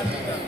भारतानो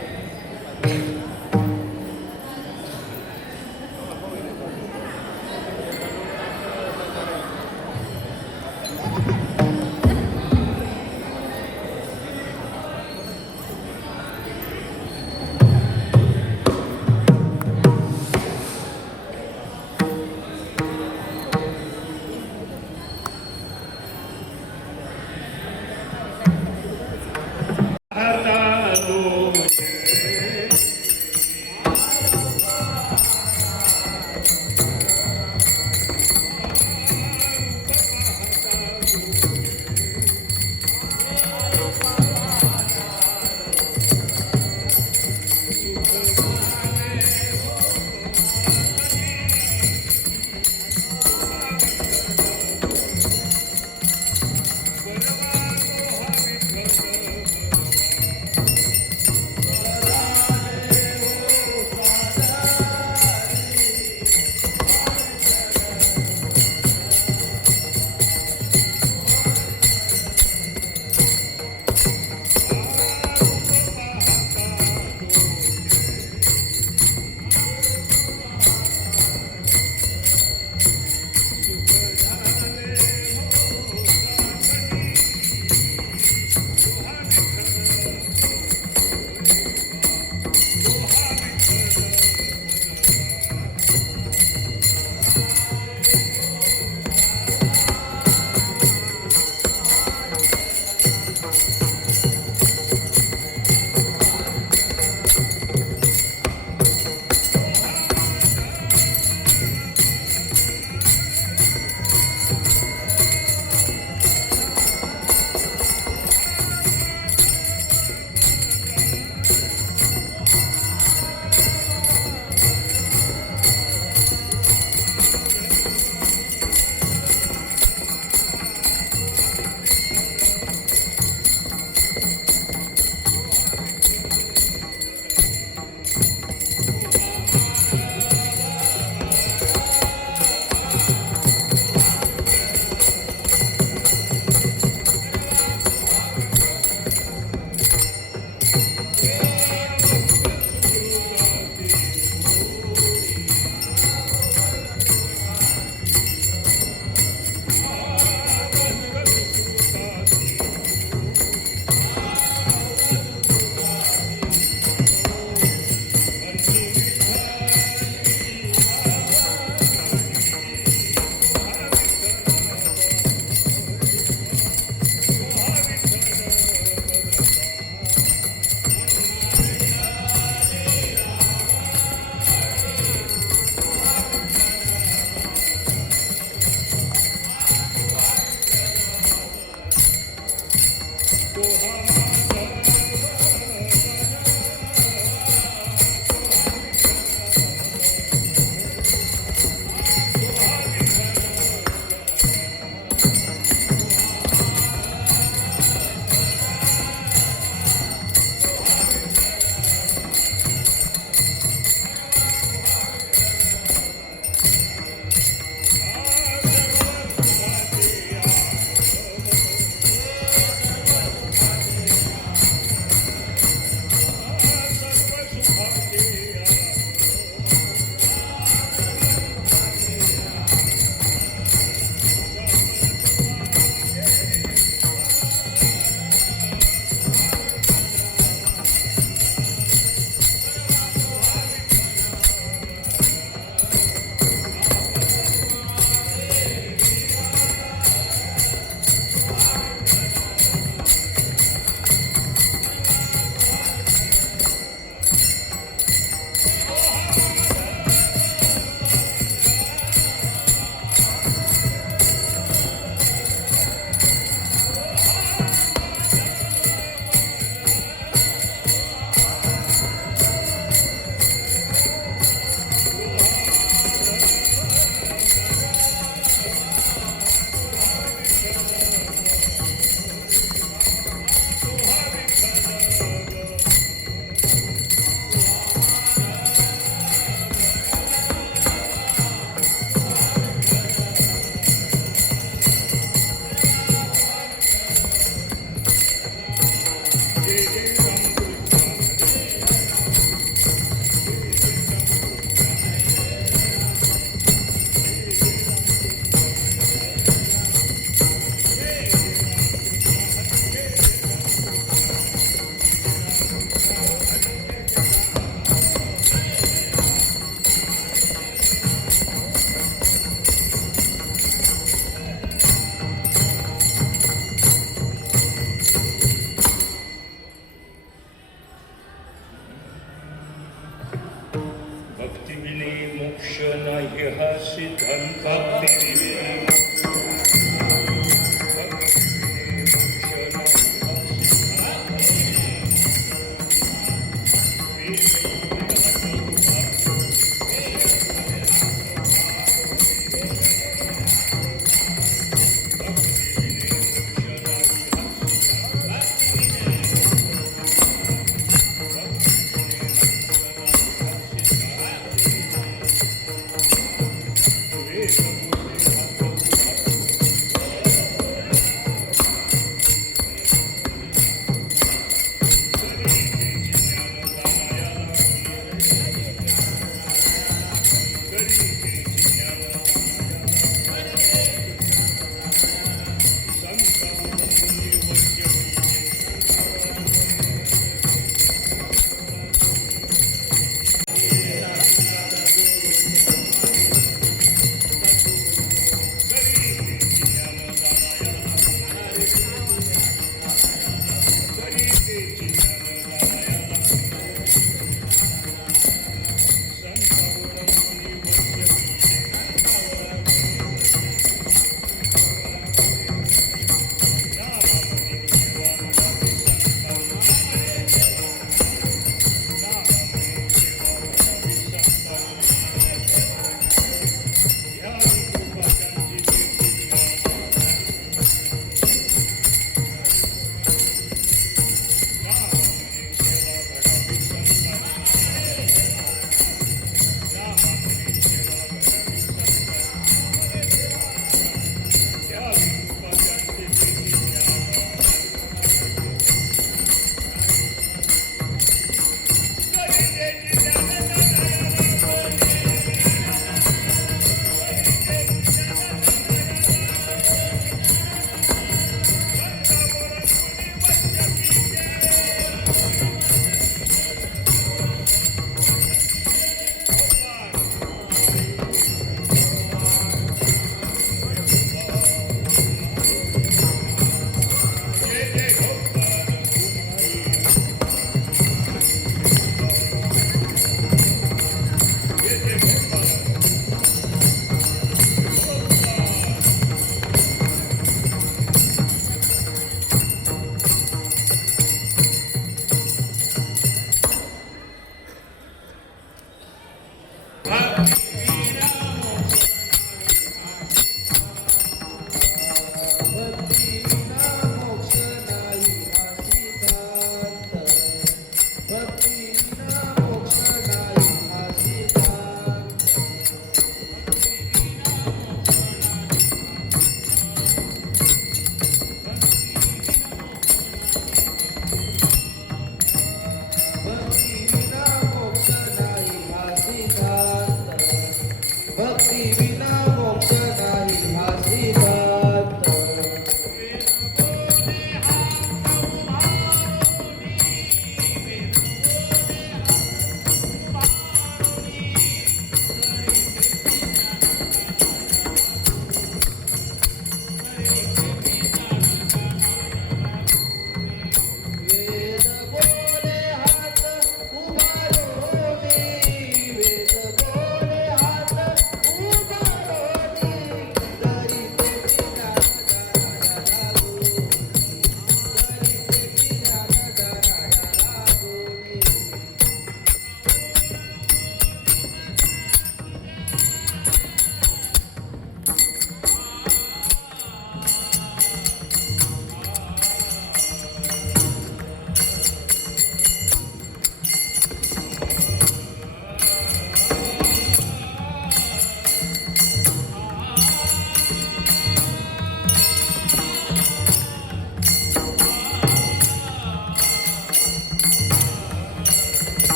भक्तीविने मोक्ष नाही हा सिद्धांत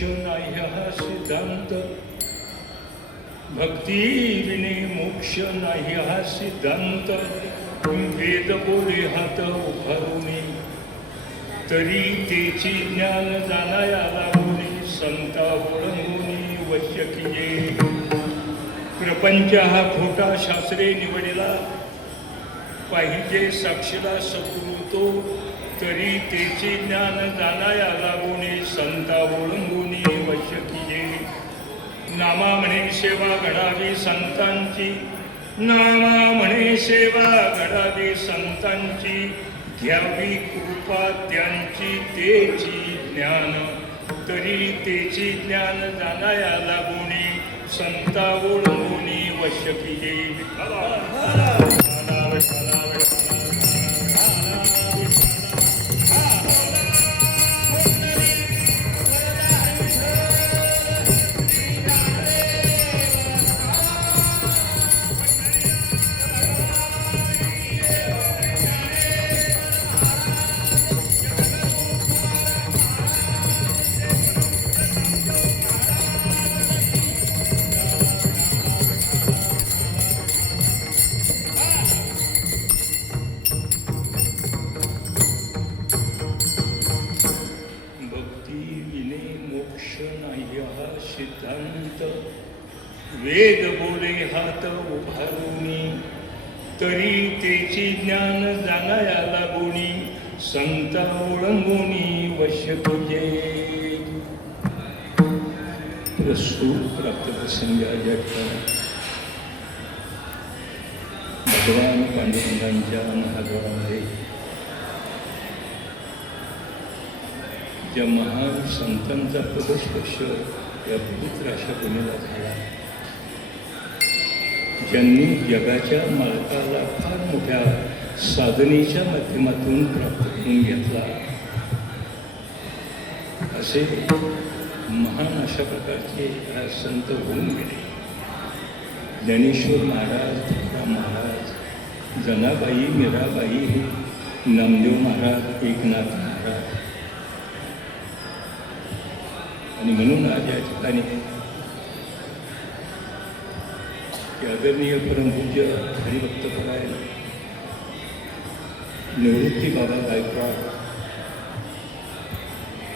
नाही हा सिद्धांत, भक्ती विने मोक्ष नाही हा सिद्धांत. वेद बोले हात उभारुनी, तरी तेची ज्ञान जाणाया लागुनी. संता ओळंगुनी वश्य किये, प्रपंच हा खोटा शास्त्रे निवडला. पाहिजे साक्षीला सद्गुरु तो, तरी तेचे ज्ञान जाणाया लागुनी. संता ओळंगुनी वश्य किये, नामा म्हणे सेवा घडावी संतांची, नामा म्हणे सेवा घडावी संतांची. घ्यावी कृपा त्यांची तेची ज्ञान, तरी तेची ज्ञान जाणाया लागुनी. संता ओळंगुनी वश्य किये. सिद्धांत, वेद बोले हात उभारुनी, तरी तेची ज्ञान जाणाया लागुनी. संता ओळंगुनी वश्य किये. प्राप्त प्रसंगाच्या भगवान पांडुरंगांच्या महाद्वारामध्ये ज्या महान संतांचा पदस्पर्श या पवित्र अशा भूमीला झाला, ज्यांनी जगाच्या मालकाला फार मोठ्या साधनेच्या माध्यमातून प्राप्त करून घेतला, असे महान अशा प्रकारचे संत होऊन गेले. ज्ञानेश्वर महाराज, तुकाराम महाराज, जनाबाई, मीराबाई, नामदेव महाराज, एकनाथ महाराज. आणि म्हणून आज या ठिकाणी आदरणीय परमपूज्य हरिभक्तपरायण निवृत्ती बाबा गायकवाड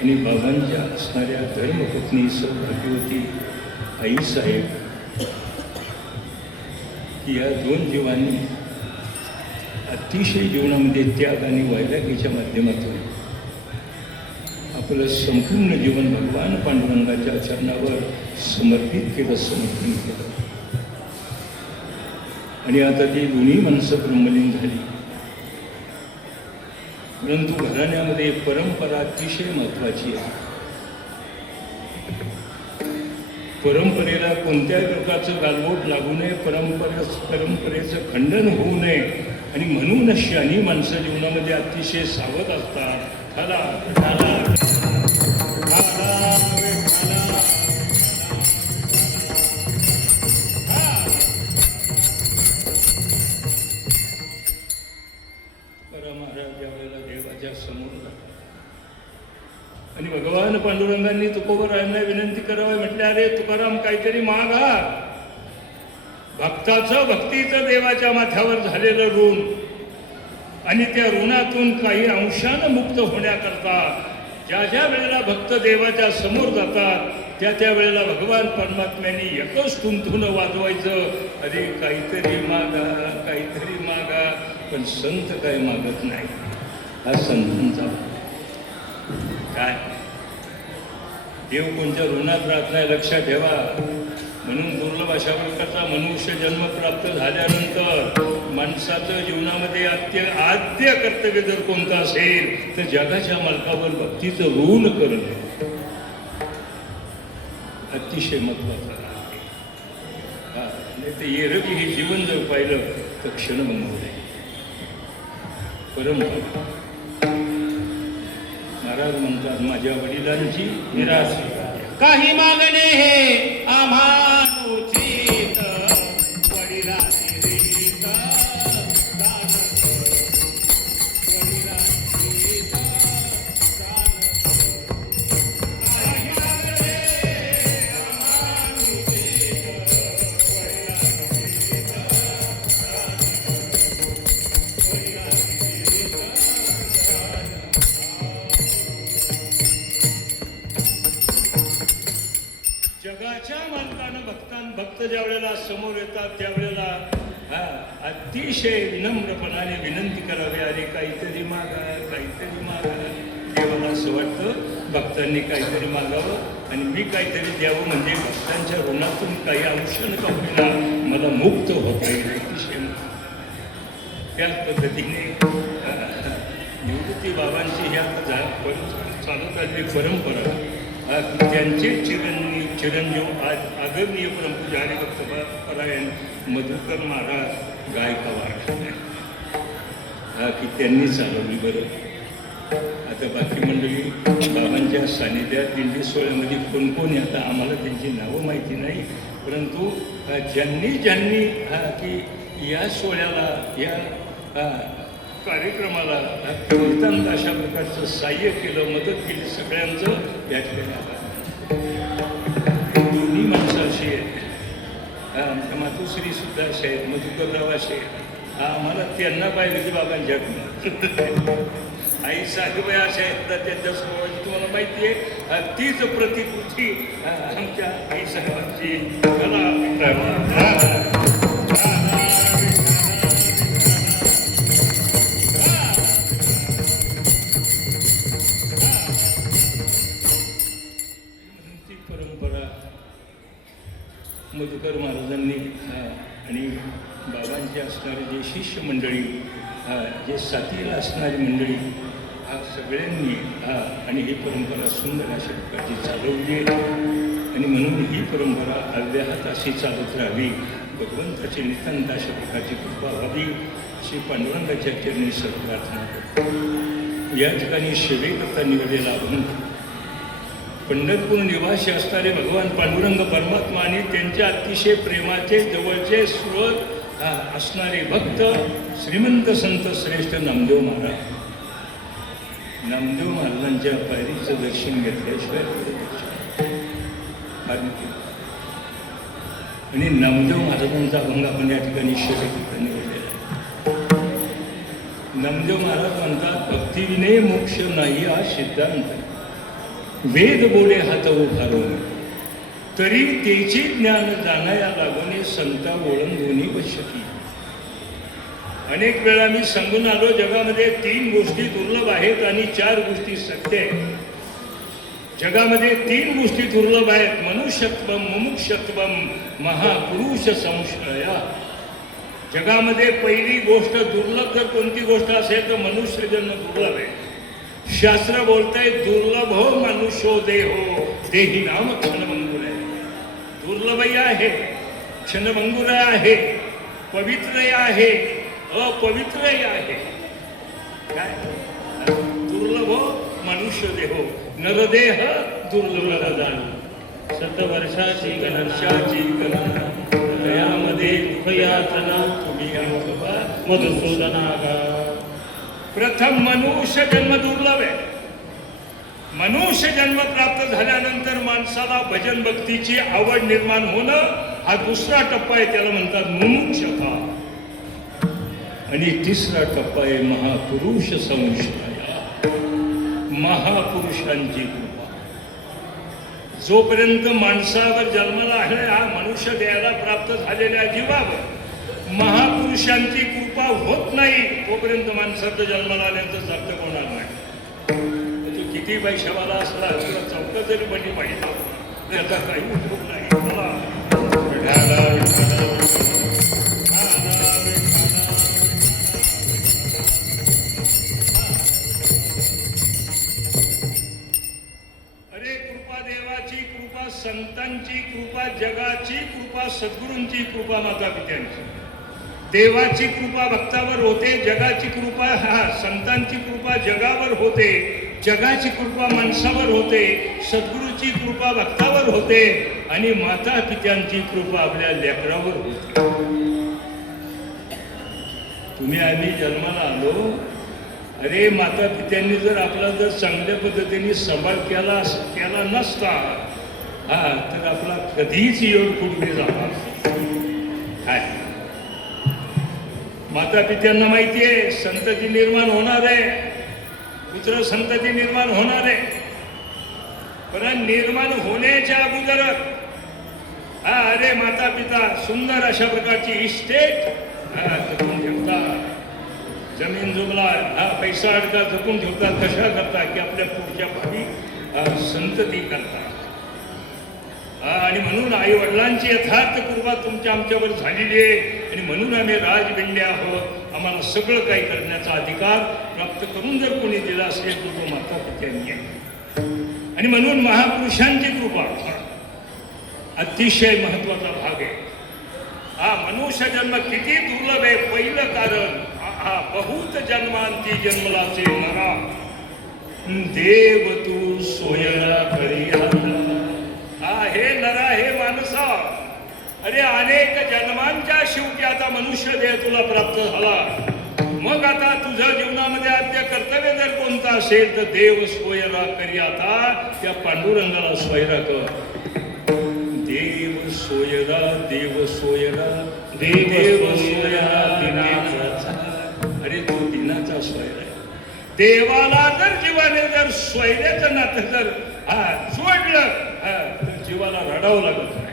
आणि बाबांच्या असणाऱ्या धर्मपत्नी सौभाग्यवती आईसाहेब या दोन जीवांनी अतिशय जीवनामध्ये त्याग आणि वैराग्याच्या माध्यमातून आपलं संपूर्ण जीवन भगवान पांडुरंगाच्या चरणावर समर्पित केलं, समर्पण केलं. आणि आता ती दोन्ही माणसं ब्रह्मलीन झाली. परंतु घराण्यामध्ये परंपरा अतिशय महत्त्वाची आहे. परंपरेला कोणत्याही प्रकारचं गालबोट लागू नये, परंपरेचं खंडन होऊ नये. आणि म्हणूनच शहाणी माणसं जीवनामध्ये अतिशय सावध असतात. महाराज ज्यावेळेला देवाच्या समोर जातात आणि भगवान पांडुरंगांनी तुकोबरायांना विनंती करावी म्हटले, अरे तुकाराम काहीतरी मागा. भक्ताचं भक्तीचं देवाच्या माथ्यावर झालेलं ऋण आणि त्या ऋणातून काही अंशानं मुक्त होण्याकरता ज्या ज्या वेळेला भक्त देवाच्या समोर जातात त्या वेळेला भगवान परमात्म्यांनी एकच तुंतून वाजवायचं, अरे काहीतरी मागा, काहीतरी मागा. पण संत काय मागत नाही. हा संतांचा काय देव कोणत्या ऋणात राहत नाही, लक्षात ठेवा. म्हणून दुर्लभ अशा प्रकारचा मनुष्य जन्म प्राप्त झाल्यानंतर माणसाचं जीवनामध्ये आद्य कर्तव्य जर कोणतं असेल तर जगाच्या मालकावर भक्तीचं ऋण करणं अतिशय महत्वाचं आहे. हा नाही तर एरवी हे जीवन जर पाहिलं तर क्षणभंग होईल. परंपरा महाराज म्हणतात, माझ्या वडिलांची निराश काही मागणे हे आम्हानुचित, वडिलांची रीत दान कर, वडिलांची रीत दान कर. काही मागणे जगाच्या मार्गानं भक्त ज्या वेळेला समोर येतात त्यावेळेला अतिशय विनम्रपणाने विनंती करावी, अरे काहीतरी मागा, काहीतरी मागा. देवाला असं वाटतं भक्तांनी काहीतरी मागावं आणि मी काहीतरी द्यावं, म्हणजे भक्तांच्या ऋणातून काही अंशन का होईना मला मुक्त होता येईल. अतिशय त्याच पद्धतीने निवृत्ती बाबांची ह्या चालत आलेली परंपरा, त्यांचे चिरंजीव आज आदरणीय परमपूज्य हरिभक्त परायण मधुकर महाराज गायकवाड की त्यांनी चालवली. बरं, आता बाकी मंडळी बाबांच्या सानिध्यात दिंडी सोहळ्यामध्ये कोण कोण आता आम्हाला त्यांची नावं माहिती नाही, परंतु ज्यांनी की या सोहळ्याला या कार्यक्रमाला कीर्तन अशा प्रकारचं सहाय्य केलं, मदत केली, सगळ्यांचं या ठिकाणी दोन्ही माणसं अशी आहेत. आमच्या मातोश्री सुद्धा असे आहेत, मधुकरराव असे आहेत. आम्हाला त्यांना पाहिजे की बाबांच्याकडून आई साहेबा अशा आहेत तर त्यांच्या स्वभावाची तुम्हाला माहिती आहे. तीच प्रतिकृती आमच्या आई साहेबांची कला. मधुकर महाराजांनी आणि बाबांचे असणारे जे शिष्य मंडळी, जे साथीला असणारी मंडळी, सगळ्यांनी आणि ही परंपरा सुंदर अशा प्रकारची चालवली आहे. आणि म्हणून ही परंपरा अव्याहत अशी चालत राहावी, भगवंताची नितांत अशा प्रकारची कृपा व्हावी अशी पांडुरंगाच्या चरणी प्रार्थना करतो. या ठिकाणी सेवेकरता निवडलेला अभंग पंढरपूर निवासी असणारे भगवान पांडुरंग परमात्मा आणि त्यांच्या अतिशय प्रेमाचे जवळचे स्रोत असणारे भक्त श्रीमंत संत श्रेष्ठ नामदेव महाराज. नामदेव महाराजांच्या पायरीचं दर्शन घेतल्याशिवाय आणि नामदेव महाराजांचा अभंग आपण या ठिकाणी शेवटी निवडलेला आहे. नामदेव महाराज म्हणतात, भक्तीविने मोक्ष नाही हा सिद्धांत, वेद बोले हात उभारून, तरी तेचे ज्ञान जाणाया लागणे संता ओळंगुनी वशकी. अनेक वेळा मी सांगून आलो, जगामध्ये 3 गोष्टी दुर्लभ आहेत आणि 4 गोष्टी सत्य आहेत. जगामध्ये 3 गोष्टी दुर्लभ आहेत, मनुष्यत्व, मुमुक्षत्वम, महापुरुष संशया. जगामध्ये पहिली गोष्ट दुर्लभ जर कोणती गोष्ट असेल तर मनुष्य जन्म दुर्लभ आहे. शास्त्र बोलतंय दुर्लभ हो मनुष्यो देहो देही नाम क्षणभंगुर आहे. दुर्लभही आहे, क्षणभंगुर आहे, पवित्रही आहे, अपवित्रही आहे. काय दुर्लभ हो मनुष्य देहो, नरदेह दुर्लभ जाणू, 7 वर्षाची गणना यामध्ये दुःखयातना तुम्ही मधुसूदनागा. प्रथम मनुष्य जन्म दुर्लभ आहे. मनुष्य जन्म प्राप्त झाल्यानंतर माणसाला भजन भक्तीची आवड निर्माण होणं हा दुसरा टप्पा आहे, त्याला म्हणतात मुमुक्षता. आणि तिसरा टप्पा आहे महापुरुष संशया, महापुरुषांची कृपा. जोपर्यंत माणसावर जन्माला आहे, हा मनुष्य देहाला प्राप्त झालेल्या जीवावर महापुरुषांची कृपा होत नाही, तोपर्यंत माणसाचं जन्माला आल्याचं सार्थक होणार नाही. तो किती पैशावाला असला किंवा चौक जरी बनी पाहिजे त्याचा काही उपयोग नाही. अरे कृपा देवाची कृपा, संतांची कृपा, जगाची कृपा, सद्गुरूंची कृपा, माता पित्यांची. देवाची कृपा भक्तावर होते, जगाची कृपा संतांची कृपा जगावर होते, जगाची कृपा माणसावर होते, सद्गुरूची कृपा भक्तावर होते आणि माता पित्यांची कृपा आपल्या लेकरावर होते. तुम्ही आम्ही जन्माला आलो, अरे माता पित्यांनी जर आपला जर चांगल्या पद्धतीने सांभाळ केला नसता तर आपला कधीच योग पुढे झाला काय. माता पित्यांना माहिती आहे संतती निर्माण होणार आहे, पुत्र संतती निर्माण होणार आहे, पण निर्माण होण्याच्या अगोदर अरे माता पिता सुंदर अशा प्रकारची इस्टेट जपून ठेवतात. जमीन जुमला पैसा अडका जपून ठेवतात. कशा करता की आपल्या पुढच्या भावी संतती करतात. आणि म्हणून आई वडिलांची यथार्थ कृपा तुमच्या आमच्यावर झालेली आहे. आणि म्हणून आम्ही राजबिंडे आहोत. आम्हाला सगळं काही करण्याचा अधिकार प्राप्त करून जर कोणी दिला असेल तर तो माता पित्यांनी आहे. आणि म्हणून महापुरुषांची कृपा अतिशय महत्वाचा भाग आहे. मनुष्य जन्म किती दुर्लभ आहे. पहिलं कारण बहुत जन्मांती जन्मलाचे मरा देव तू सोयरा करी हे नरा हे माणसा. अरे अनेक जन्मांच्या शेवटी आता मनुष्य देह तुला प्राप्त झाला. मग आता तुझ्या जीवनामध्ये आद्य कर्तव्य जर कोणतं असेल तर देव सोयरा करी. आता त्या पांडुरंगाला सोयरा कर. देव सोयरा देव सोयरा देव सोयरा दिनाचा. अरे तो दिनाचा सोयरा आहे. देवाला जर जीवाने जर सोयऱ्याचं नातं जर जोडलं तर जीवाला रडावं लागत नाही.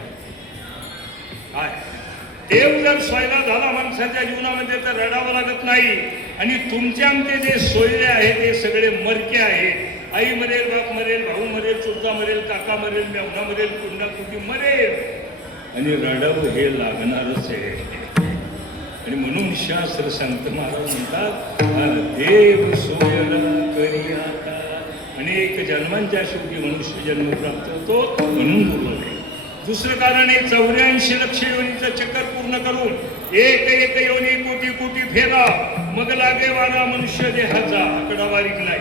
देव जर सोयरा झाला माणसाच्या जीवनामध्ये तर रडावं लागत नाही. आणि तुमचे आमचे जे सोयरे आहेत ते सगळे मरके आहेत. आई मरेल, बाप मरेल, भाऊ मरेल, चुलता मरेल, काका मरेल, मेवणा मरेल, कुंडा कुटी मरेल. आणि रडावं हे लागणारच आहे. आणि म्हणून शास्त्र संत महाराज म्हणतात देव सोयरा करी आता. अनेक जन्मांच्या शेवटी मनुष्य जन्म प्राप्त होतो म्हणून दुर्लभ आहे. दुसरं कारण आहे 84 लक्ष योनीचं चक्कर पूर्ण करून एक एक योनी कोटी कोटी फेरा मग लागे वारा मनुष्य देहाचा. आकडावारीक नाही.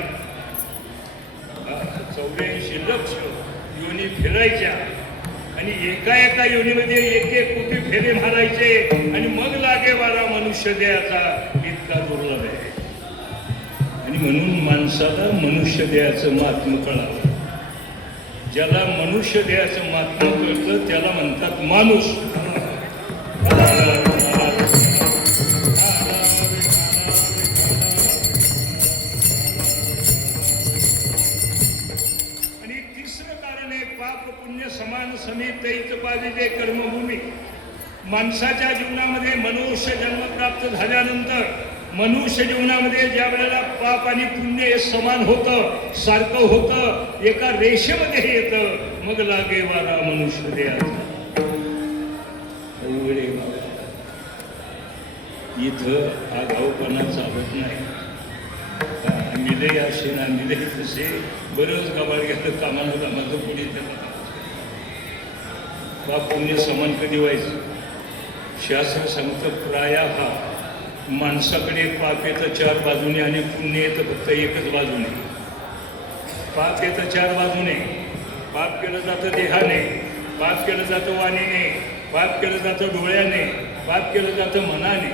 84 लक्ष योनी फिरायच्या आणि एका एका योनीमध्ये एक एक कोटी फेरे मारायचे आणि मग लागे वारा मनुष्य देहाचा. इतका दुर्लभ आहे. आणि म्हणून माणसाला मनुष्य देहाचं महात्म्य कळावं. ज्याला मनुष्य देहाचं महात्म्य कळतं त्याला म्हणतात माणूस. आणि तिसरं कारण आहे पाप पुण्य समान समित तैच पाविजे कर्मभूमी. माणसाच्या जीवनामध्ये मनुष्य जन्म प्राप्त झाल्यानंतर मनुष्य जीवनामध्ये ज्या वेळेला पाप आणि पुण्य हे समान होतं, सारखं होतं, एका रेषेमध्ये येतं, मग लागे वारा मनुष्य देहाचा. इथं आगाऊपणा चालत नाही. मिले असे ना मिले तसे बरंच गावाड घेतलं कामाला कामाचं पुढे पाप पुण्य समान कधी व्हायचं. शास्त्र सांगतं प्रायः माणसाकडे पाप येतं 4 बाजूने आणि पुण्य येतं फक्त एकच बाजूने. पाप येतं 4 बाजूने. पाप केलं जातं देहाने, पाप केलं जातं वाणीने, पाप केलं जातं डोळ्याने, पाप केलं जातं मनाने.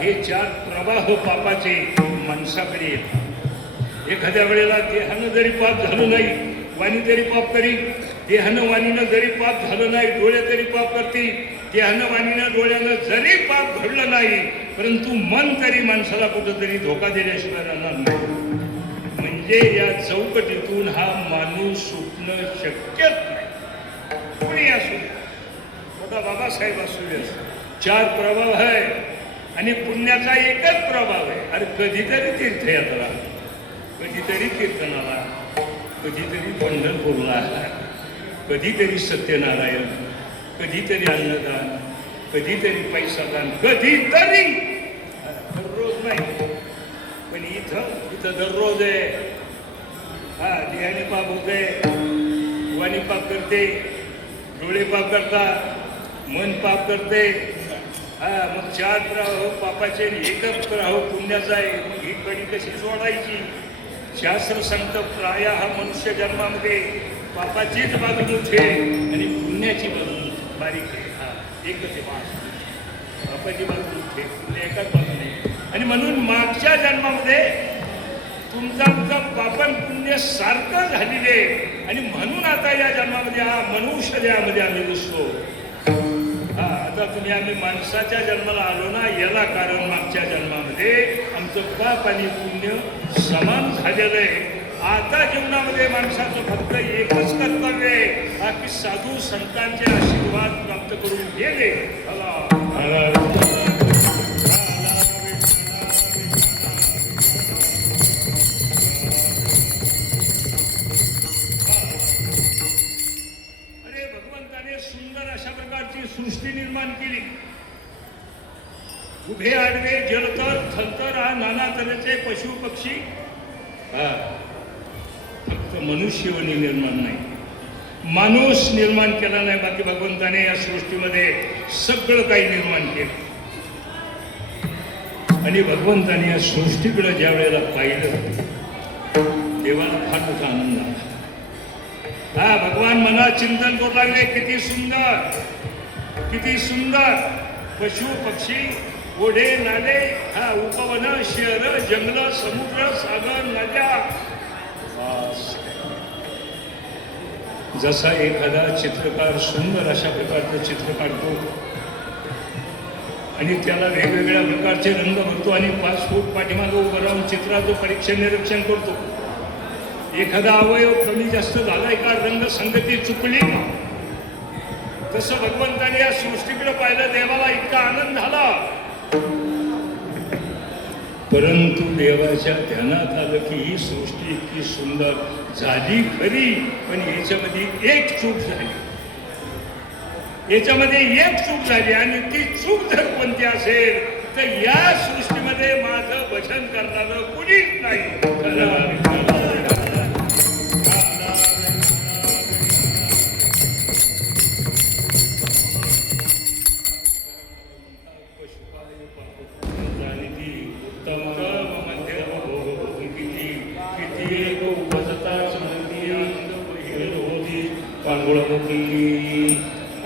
हे 4 प्रवाह पापाचे माणसाकडे येतात. एखाद्या वेळेला देहानं जरी पाप झालं नाही, वाणी तरी पाप करी. देहानं वाणीनं जरी पाप झालं नाही, डोळे तरी पाप करतील. देहानं वाणीनं डोळ्यानं जरी पाप घडलं नाही, परंतु मन तरी माणसाला कुठंतरी धोका दिल्याशिवाय राहणार नाही. म्हणजे या चौकटीतून हा माणूस सुटणं शक्यच नाही. कोणी असू, मोठा बाबासाहेब असू दे, 4 प्रभाव आहे आणि पुण्याचा एकच प्रभाव आहे. अरे कधीतरी तीर्थयात्रा, कधीतरी कीर्तनाला, कधीतरी पंढरपूरला, कधीतरी सत्यनारायण, कधीतरी अन्नदान, कधीतरी पैसादान, कधीतरी. दररोज नाही. पण इथं दररोज आहे. देहाने पाप होते, वाणी पाप करते, डोळे पाप करतात, मन पाप करते. मग 4 प्रवाह पापाचे एकच प्रवाह पुण्याचा आहे. मग ही कडी कशी सोडायची. शास्त्र सांगतं प्रायः हा मनुष्य जन्मामध्ये पापाचीच बाजू मोठी आहे आणि पुण्याची बाजू बारीक आहे. एकच आहे माणूस. पापाची बाजू मोठी आहे, पुण्य एकाच बाजूने. आणि म्हणून मागच्या जन्मामध्ये तुमचा पापन पुण्य सारखं झालेले आणि म्हणून आता या जन्मामध्ये हा मनुष्य देहामध्ये आम्ही दिसतो. आता तुम्ही आम्ही माणसाच्या जन्माला आलो ना, याला कारण मागच्या जन्मामध्ये आमचं पाप आणि पुण्य समान झालेलं आहे. आता जीवनामध्ये माणसाचं फक्त एकच कर्तव्य आहे की साधू संतांचे आशीर्वाद प्राप्त प्राप्त करून गेले. अरे भगवंताने सुंदर अशा प्रकारची सृष्टी निर्माण केली. उभे आडवे जलतर थलतर हा नाना तऱ्हेचे पशु पक्षी. फक्त मनुष्यवनी निर्माण नाही, माणूस निर्माण केला नाही. बाकी भगवंताने या सृष्टीमध्ये सगळं काही निर्माण केलं. आणि भगवंताने या सृष्टीकडे ज्या वेळेला पाहिलं देवाला फार मोठा आनंद आला. भगवान मनात चिंतन करू लागले, किती सुंदर, किती सुंदर पशु पक्षी, ओढे नाले, उपवन, शहर, जंगल, समुद्र, सागर, नद्या. जसा एखादा चित्रकार सुंदर अशा प्रकारचं चित्र काढतो आणि त्याला वेगवेगळ्या प्रकारचे रंग भरतो आणि 5 फूट पाठीमागे उभं राहून चित्राचं परीक्षण निरीक्षण करतो. एखादा अवयव कमी जास्त झालाय का, रंग संगती चुकली, तसं भगवंताने या सृष्टीकडे पाहिलं. देवाला इतका आनंद झाला. परंतु देवाच्या ध्यानात आलं की ही सृष्टी इतकी सुंदर झाली खरी, पण याच्यामध्ये एक चूक झाली. याच्यामध्ये एक चूक झाली आणि ती चूक जर कोणती असेल तर या सृष्टीमध्ये माझं भजन करणारं कुणीच नाही.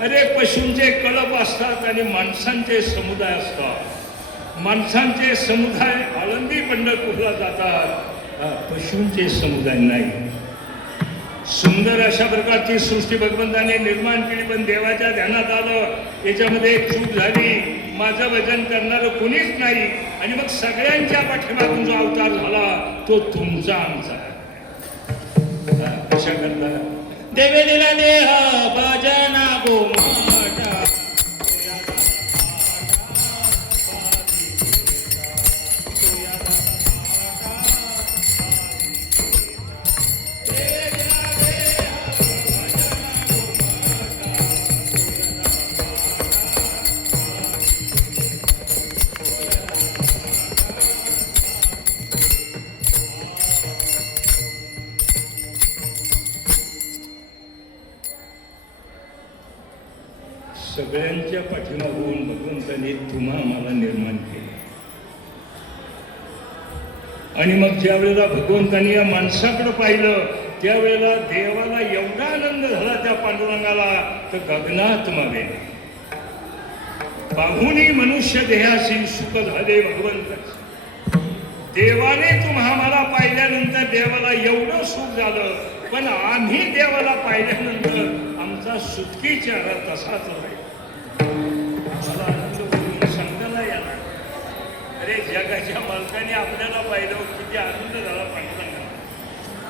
अरे पशूंचे कळप असतात आणि माणसांचे समुदाय असतात. माणसांचे समुदाय आळंदी पंढरपूरला जातात, पशूंचे समुदाय नाही. सुंदर अशा प्रकारची सृष्टी भगवंताने निर्माण केली, पण देवाच्या ध्यानात आलं याच्यामध्ये एक चूक झाली, माझं भजन करणारं कोणीच नाही. आणि मग सगळ्यांच्या पाठीमागून जो अवतार झाला तो तुमचा आमचा. कशा करता देवे दिला देह भजना गोमाटा. सगळ्यांच्या पाठीमागून भगवंताने तुम्हा मला निर्माण केले. आणि मग ज्या वेळेला भगवंताने या माणसाकडे पाहिलं त्यावेळेला देवाला एवढा आनंद झाला त्या पांडुरंगाला तर गगनात मावे. पाहुणी मनुष्य देहाशी सुख झाले भगवंत. देवाने तुम्हा मला पाहिल्यानंतर देवाला एवढं सुख झालं, पण आम्ही देवाला पाहिल्यानंतर आमचा सुटकी चेहरा तसाच राहील. आम्हाला आनंद होऊन सांगायला याला, अरे जगाच्या मालकाने आपल्याला पाहिलं, किती आनंद झाला पांडुरंगाला.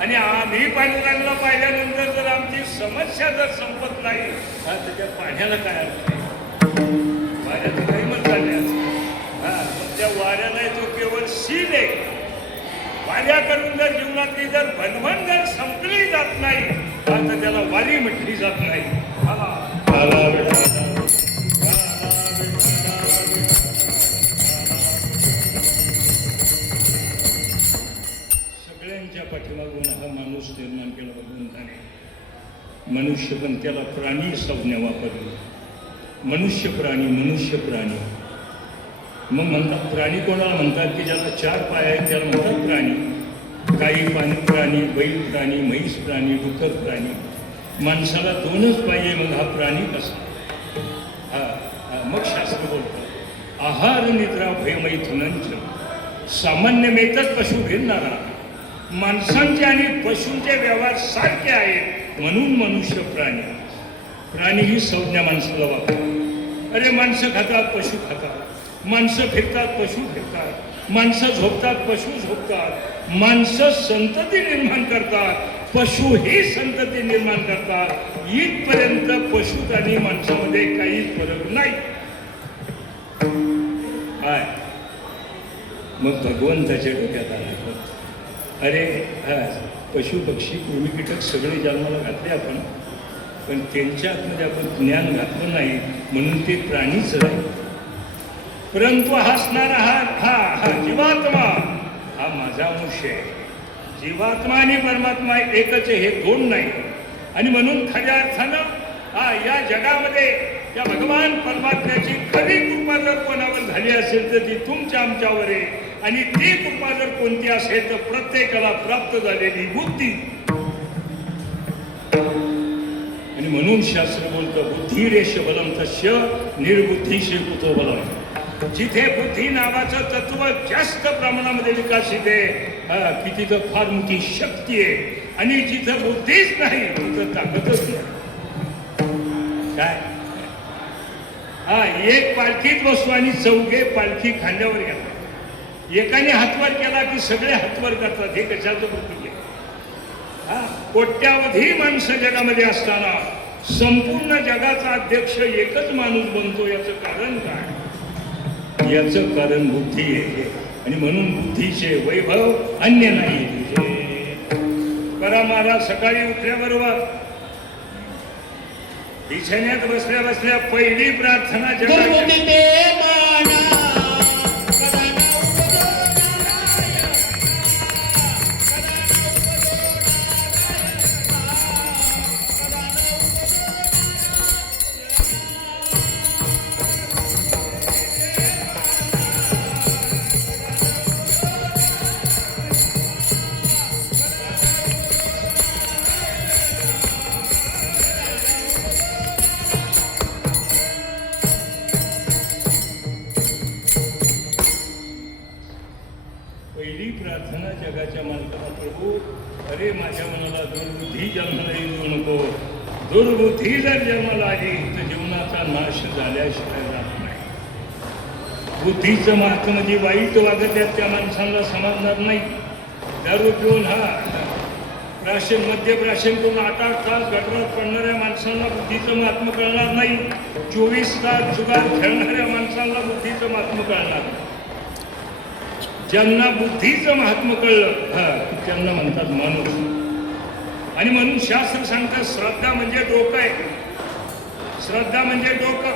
आणि आम्ही पांडुरंगाला पाहिल्यानंतर जर आमची समस्या जर संपत नाही तर त्या पाण्याला काय अर्थ आहे? वाऱ्याचं काही मत चालले. त्या वाऱ्याला तो केवळ सील आहे. वाऱ्याकडून जर जीवनातली जर भनभन जर संपली जात नाही तर त्याला वारी म्हटली जात नाही. सगळ्यांच्या पाठीमागून हा माणूस निर्माण केला भगवंताने. मनुष्य पण त्याला प्राणी संज्ञा वापरली. मनुष्य प्राणी, मनुष्य प्राणी. मग म्हणतात प्राणी कोणाला म्हणतात की ज्याला 4 पाय आहेत त्याला म्हणतात प्राणी. गाई पाणी प्राणी, बैल प्राणी, म्हैस प्राणी, डुकर प्राणी. माणसाला 2च पाहिजे, मग हा प्राणी कसा? मग शास्त्र बोलतात आहार निद्रा भयमैथुनंच सामान्य मेतच पशु भिन्नारा. माणसांचे आणि पशूंचे व्यवहार सारखे आहेत म्हणून मनुष्य प्राणी. प्राणी ही संज्ञा माणसाला वापरतात. अरे माणसं खातात, पशु खातात. माणसं फिरतात, पशु फिरतात. माणसं झोपतात, पशु झोपतात. माणसं संतती निर्माण करतात, पशुही संतती निर्माण करतात. इथपर्यंत पशुत आणि माणसामध्ये काहीच फरक नाही. काय मग भगवंताच्या डोक्यात आला, अरे पशु पक्षी कृमी कीटक सगळे जन्माला घातले आपण, पण त्यांच्या आतमध्ये आपण ज्ञान घातलं नाही म्हणून ते प्राणीच राहील. परंतु हसणारा हा जीवात्मा हा माझा अंश आहे. जीवात्मा आणि परमात्मा एकच आहे, हे दोन नाही. आणि म्हणून खऱ्या अर्थानं या जगामध्ये त्या भगवान परमात्म्याची खरी कृपा जर कोणावर झाली असेल तर ती तुमच्या आमच्यावर आहे. आणि ती कृपा जर कोणती असेल तर प्रत्येकाला प्राप्त झालेली बुद्धी. आणि म्हणून शास्त्र बोलतं बुद्धिरेश बलम तस्य निर्बुद्धीशे कुतो बलम. जिथे बुद्धी नावाचं तत्व जास्त प्रमाणामध्ये विकसित आहे की तिथं फार मोठी शक्ती आहे. आणि जिथं बुद्धीच नाही तिथं ताकदच नाही. काय एक पालखीत बसतो आणि चौघे पालखी खांद्यावर घेतात. एकाने हातवर केला की सगळे हातवर करतात. हे कशाचं प्रतीक आहे? कोट्यावधी माणसं जगामध्ये असताना संपूर्ण जगाचा अध्यक्ष एकच माणूस बनतो. याचं कारण काय? याचं कारण बुद्धी आहे. आणि म्हणून बुद्धीचे वैभव अन्य नाही. बरा महाराज सकाळी उठल्याबरोबर बिछाण्यात बसल्या बसल्या पहिली प्रार्थना जगाच्या मालकाला, प्रभू अरे माझ्या मनाला दुर्बुद्धी जन्माला येऊ नको. दुर्बुद्धी जर जन्माला आली तर जीवनाचा नाश झाल्याशिवाय जात नाही. बुद्धीचं महात्मा जी वाईट वागत आहेत त्या माणसांना समजणार नाही. दारू पिऊन प्राशन मध्य प्राशन करून 8-8 तास गटरात पडणाऱ्या माणसांना बुद्धीचं महात्मा कळणार नाही. 24 तास जुगार खेळणाऱ्या माणसांना बुद्धीचं महात्मा कळणार नाही. ज्यांना बुद्धीचं महात्मा कळलं त्यांना म्हणतात माणूस. आणि म्हणून शास्त्र सांगतात श्रद्धा म्हणजे डोकं आहे. श्रद्धा म्हणजे डोकं.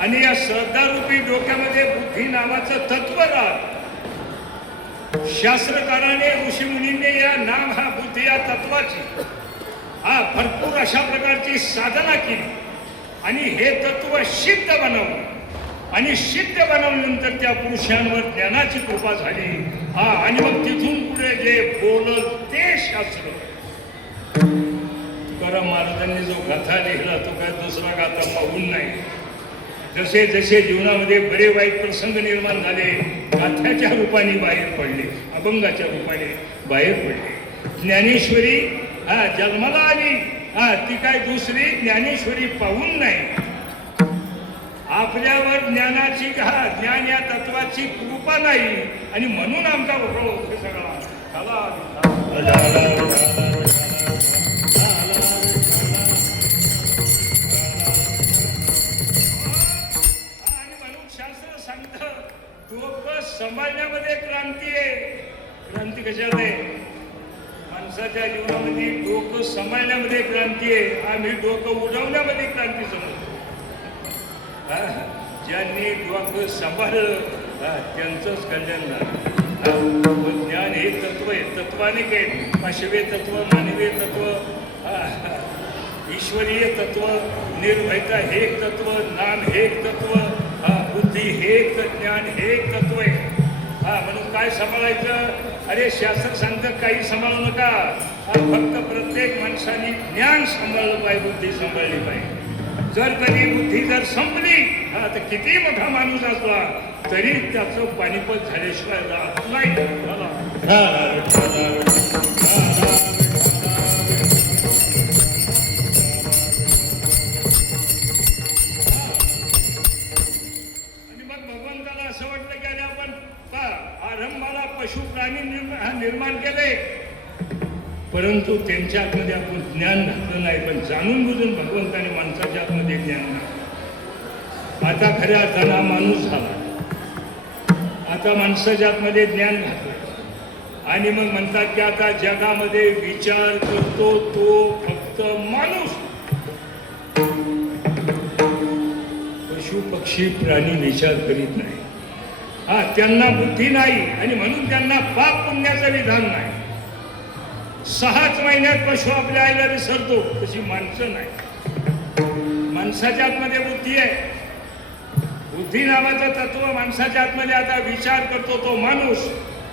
आणि या श्रद्धारूपी डोक्यामध्ये बुद्धी नावाचं तत्व राहत. शास्त्रकाराने ऋषीमुनींनी या नाम हा बुद्धी या तत्वाची भरपूर अशा प्रकारची साधना केली. आणि हे तत्व सिद्ध बनवलं. आणि सिद्ध बनवल्यानंतर त्या पुरुषांवर ज्ञानाची कृपा झाली. आणि मग तिथून पुढे जे बोलल ते शास्त्र. तुकाराम महाराजांनी जो गाथा लिहिला तो काय दुसरा गाथा पाहून नाही. जसे जसे जीवनामध्ये बरे वाईट प्रसंग निर्माण झाले गाथ्याच्या रूपाने बाहेर पडले, अभंगाच्या रूपाने बाहेर पडले. ज्ञानेश्वरी जन्माला आली ती काय दुसरी ज्ञानेश्वरी पाहून नाही. आपल्यावर ज्ञानाची ज्ञान या तत्वाची कृपा नाही. आणि म्हणून आमचा सगळा आणि म्हणून शास्त्र सांगतं डोकं सांभाळण्यामध्ये क्रांती आहे. क्रांती कशात आहे? माणसाच्या जीवनामध्ये डोकं सांभाळण्यामध्ये क्रांती आहे. आम्ही डोकं उडवण्यामध्ये क्रांती समजतो. ज्यांनी डोकं सांभाळलं त्यांचंच कल्याण झालं. ज्ञान हे तत्व आहे. तत्वाने काय पाशवे तत्व, मानवीय तत्व, ईश्वरीय तत्व, निर्भयता हे एक तत्व, नाम हे एक तत्व, बुद्धी हे एक, ज्ञान हे एक तत्व आहे. म्हणून काय सांभाळायचं? अरे शास्त्र सांगतं काही सांभाळू नका. फक्त प्रत्येक माणसाने ज्ञान सांभाळलं पाहिजे, बुद्धी सांभाळली पाहिजे. जर कधी बुद्धी जर संपली तर किती मोठा माणूस असला तरी त्याचं पानिपत झाल्याशिवाय जात नाही. आणि मग भगवंताला असं वाटलं की अरे आपण आरंभाला पशु प्राणी निर्माण केले. परंतु परंतु त्यांच्या आतमध्ये आपण ज्ञान घातलं नाही, पण जाणून बुजून भगवंताने माणसाच्या आतमध्ये ज्ञान घातलं. आता खऱ्या अर्थानं हा माणूस झाला. आता माणसाच्या आतमध्ये ज्ञान घातलं आणि मग म्हणतात की आता जगामध्ये विचार करतो तो फक्त माणूस. पशु पक्षी प्राणी विचार करीत नाही. हा, त्यांना बुद्धी नाही आणि म्हणून त्यांना पाप पुण्याचं विधान नाही. 6च महिन्यात पशु आपल्या आईला विसरतो, तशी माणसं नाही. माणसाच्या आतमध्ये बुद्धी आहे. बुद्धी नावाचं तत्व माणसाच्या आतमध्ये आता विचार करतो तो माणूस.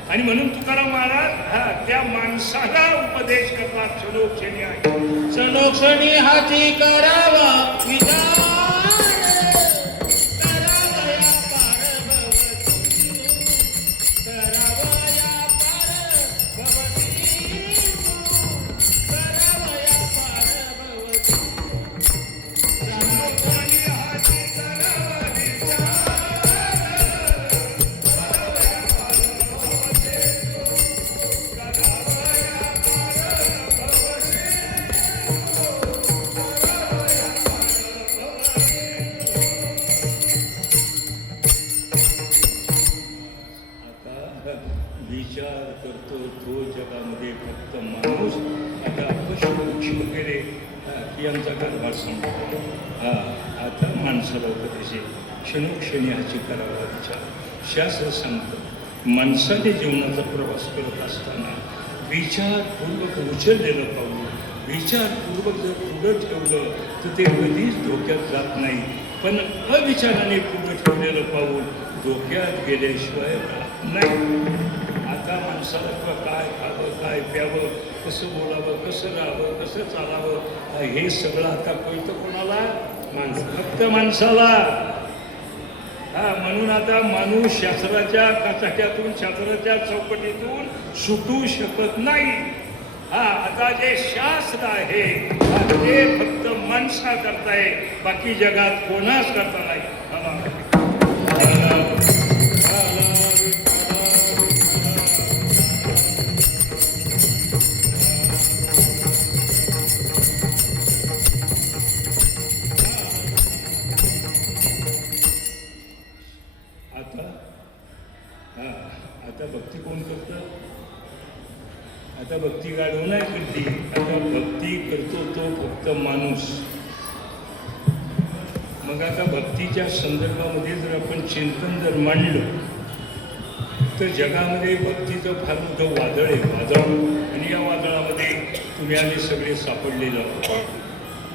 आणि म्हणून तुकाराम महाराज त्या माणसाला उपदेश करतात क्षणोक्षणी आहे. क्षणोक्षणी हाती करावा विचार, विचार करतो तो जगामध्ये फक्त माणूस. आता पशु पक्षी वगैरे की आमचा कारभार सांगतो. आता माणसाला उपदेश क्षणोक्षणी ह्याची करावा विचार. शास्त्र सांगतं माणसाने जीवनाचा प्रवास करत असताना विचारपूर्वक उचललेलं पाऊल, विचारपूर्वक जर पुढं ठेवलं तर ते कधीच धोक्यात जात नाही. पण अविचाराने पुढं ठेवलेलं पाऊल धोक्यात गेल्याशिवाय राहत नाही. आता माणसाला काय खावं, काय प्यावं, कसं बोलावं, कसं राहावं, कसं चालावं हे सगळं आता कळतं कोणाला? फक्त माणसाला. म्हणून आता माणूस शास्त्राच्या काचाट्यातून, शास्त्राच्या चौकटीतून सुटू शकत नाही. आता जे शास्त्र आहे ते फक्त माणसा करताय, बाकी जगात कोणाच करता नाही. आता भक्ती कोण करतं? आता भक्ती गाढव नाही करते. आता भक्ती करतो तो फक्त माणूस. मग आता भक्तीच्या संदर्भामध्ये जर आपण चिंतन जर मांडलं तर जगामध्ये भक्तीचं फार मोठं वादळ आहे, वादळ. आणि या वादळामध्ये तुम्ही आम्ही सगळे सापडलेलो आहोत.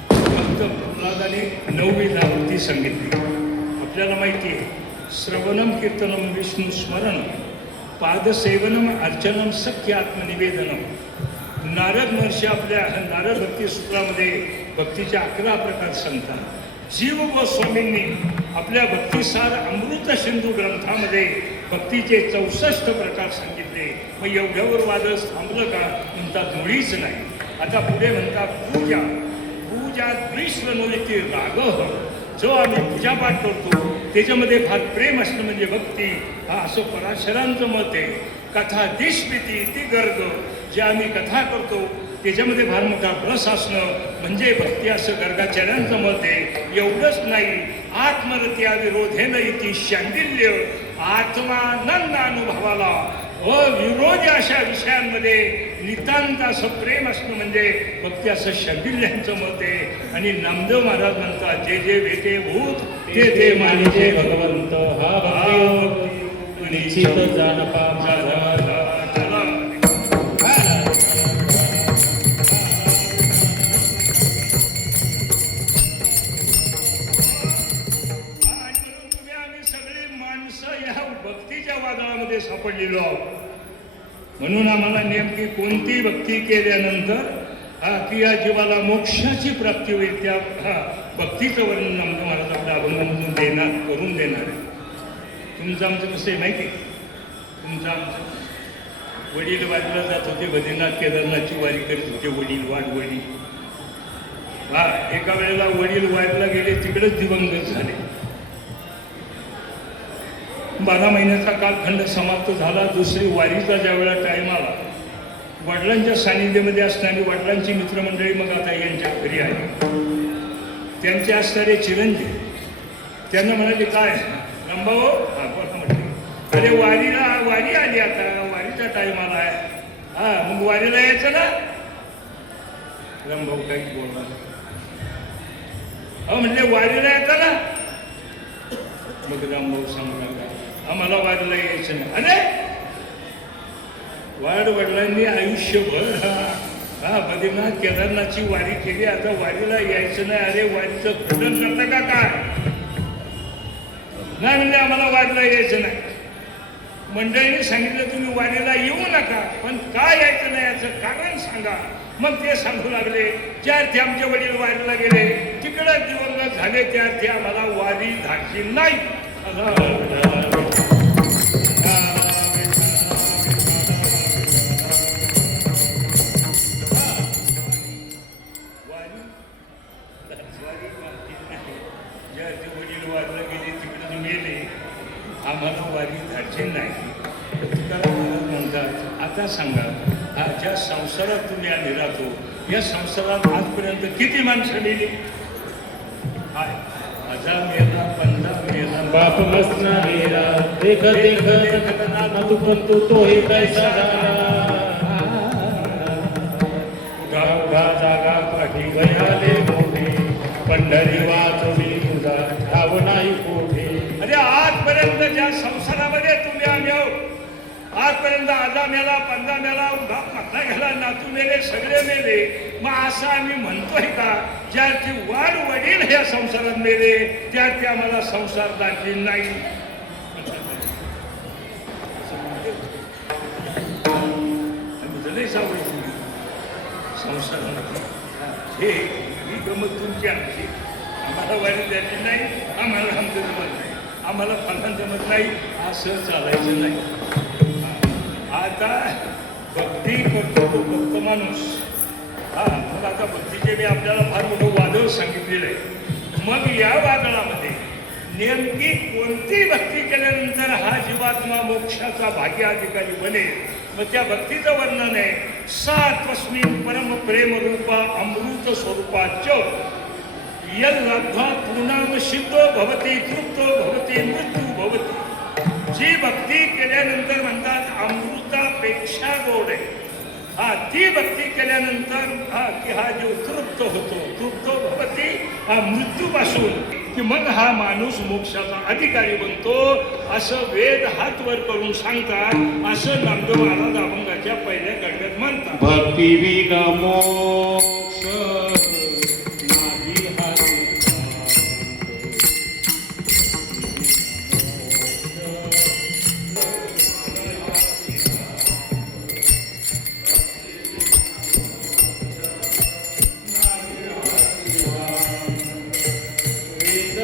फक्त प्रल्हादाने 9वीला भक्ती सांगितली. आपल्याला माहिती आहे श्रवणम कीर्तनम विष्णू स्मरण पादसेवनम अर्चनम सख्य आत्मनिवेदनम. नारद महर्षी आपल्या नारद भक्ती सूत्रामध्ये भक्तीचे 11 प्रकार सांगतात. जीव गोस्वामींनी आपल्या भक्तिसार अमृत सिंधू ग्रंथामध्ये भक्तीचे 64 प्रकार सांगितले. मग एवढ्यावर वादळ थांबलं का? म्हणतात मुळीच नाही. आता पुढे म्हणतात पूजा. पूजा द्विष्वनोलिती राग. जो आम्ही पूजापाठ करतो त्याच्यामध्ये फार प्रेम असणं म्हणजे भक्ती. असं पराशरांचं मत आहे. कथा दिशपिती ती गर्ग. जे आम्ही कथा करतो त्याच्यामध्ये फार मोठा रस असणं म्हणजे भक्ती, असं गर्गाचार्यांचं मत आहे. एवढंच नाही, आत्मरत्या विरोधेन इति शांडिल्य. आत्मानंद अनुभवाला अविरोधी अशा विषयांमध्ये नितांत असं प्रेम असणं म्हणजे भक्ती, असं शांडिल्यांचं मत आहे. आणि नामदेव महाराज म्हणतात जे जे भेटे भूत ते ते मानिते भगवंत. हा भक्ती निश्चित जानपा माझा. भक्तीच्या वादळामध्ये सापडलेलो आहोत. म्हणून आम्हाला नेमकी कोणती भक्ती केल्यानंतर की या जीवाला मोक्षाची प्राप्ती होईल त्या भक्तीचं वर्णन नामदेव महाराज आपल्या अभंगामधून करून देणार आहे. तुमचं आमचं कसं आहे माहिती आहे? तुमचं आमचं वडील वारीला जात होते, बद्रीनाथ केदारनाथची वारी करीत होते वडील, वडील. एका वेळेला वडील वारीला गेले, तिकडेच दिवंगत झाले. 12 महिन्याचा कालखंड समाप्त झाला. दुसरी वारीचा ज्या वेळेला टाईम आला वडिलांच्या सानिध्यामध्ये असणारी वडिलांची मित्रमंडळी मग आता यांच्या घरी आली. त्यांचे असणारे चिरंजीव त्यांना म्हणाले, काय रंभाऊ? हा बोला म्हटले. अरे वारी आली, आता वारीचा टाईम आला आहे. हा मग वारीला यायचं ना. रंभाऊ काही बोलणार. अहो म्हणजे वारीला येतं ना. मग रामभाऊ सांगू नका, आम्हाला वारीला यायचं नाही. अरे वडिलांनी आयुष्यभर हा बद्रीनाथ केदारनाथची वारी केली, आता वारीला यायचं नाही. अरे वारीचं खंडन करता का काय? नाही म्हणजे आम्हाला वारीला यायचं नाही. मंडळीने सांगितलं तुम्ही वारीला येऊ नका, पण का यायचं नाही याचं कारण सांगा. मग ते सांगू लागले, ज्या अर्थी आमचे वडील वारीला गेले तिकडं दिवंगत झाले, त्या अर्थी आम्हाला वारी धाडची नाही. ज्या अर्थी वडील वारीला गेले तिकडं गेले, आम्हाला वारी धाडची नाही. तुकाराम महाराज म्हणतात, आता सांगा, ज्या संसारात तुम्ही आम्ही राहतो, या संसारात आजपर्यंत किती माणसं गेली? आजा मेला, पंधा मेला, बाप बसना मेरा, देख देख तू पण तो हे कैसा उघा जागा पाठी गयाले मोठे, पंढरी वाचवी तुझा ठाव नाही कोठे. अरे आजपर्यंत ज्या संसारामध्ये तुम्ही आम्ही आहोत, आजपर्यंत आजा मेला, पंधा मेला, उघा पत्ता गेला, नातू मेले, सगळे मेले. मग असं आम्ही म्हणतोय का? ज्याची वाढ वडील ह्या संसारात मेले, त्याची आम्हाला संसार दाखली नाही. संसार हे ही गमत तुमची आमची. आम्हाला वारी द्यायची नाही, आम्हाला आमचं जमत नाही, आम्हाला फलन जमत नाही, असं चालायचं नाही. आता भक्ती करतो तो भक्त माणूस. हा मग आता भक्तीचे मी आपल्याला फार मोठं वादळ सांगितलेलं आहे. मग या वादळामध्ये नेमकी कोणती भक्ती केल्यानंतर हा जीवात्मा मोक्षाचा भाग्याधिकारी बनेल, मग त्या भक्तीचं वर्णन आहे. सात्वस्मिन् परम प्रेम रूपा अमृत स्वरूपाच यल्लब्ध्वा पूर्णाम सिद्धो भवती तृप्तो भवती मृत्यू भवती. जी भक्ती केल्यानंतर म्हणतात अमृतापेक्षा गोड आहे. हा ती भक्ती केल्यानंतर की हा जीव तृप्त होतो, तृप्तो भवती, हा मृत्यूपासून, की मग हा माणूस मोक्षाचा अधिकारी बनतो, असं वेद हात वर करून सांगतात. असं नामदेव महाराज अभंगाच्या पहिल्या गडव्यात म्हणतात. भक्ती विना मोक्ष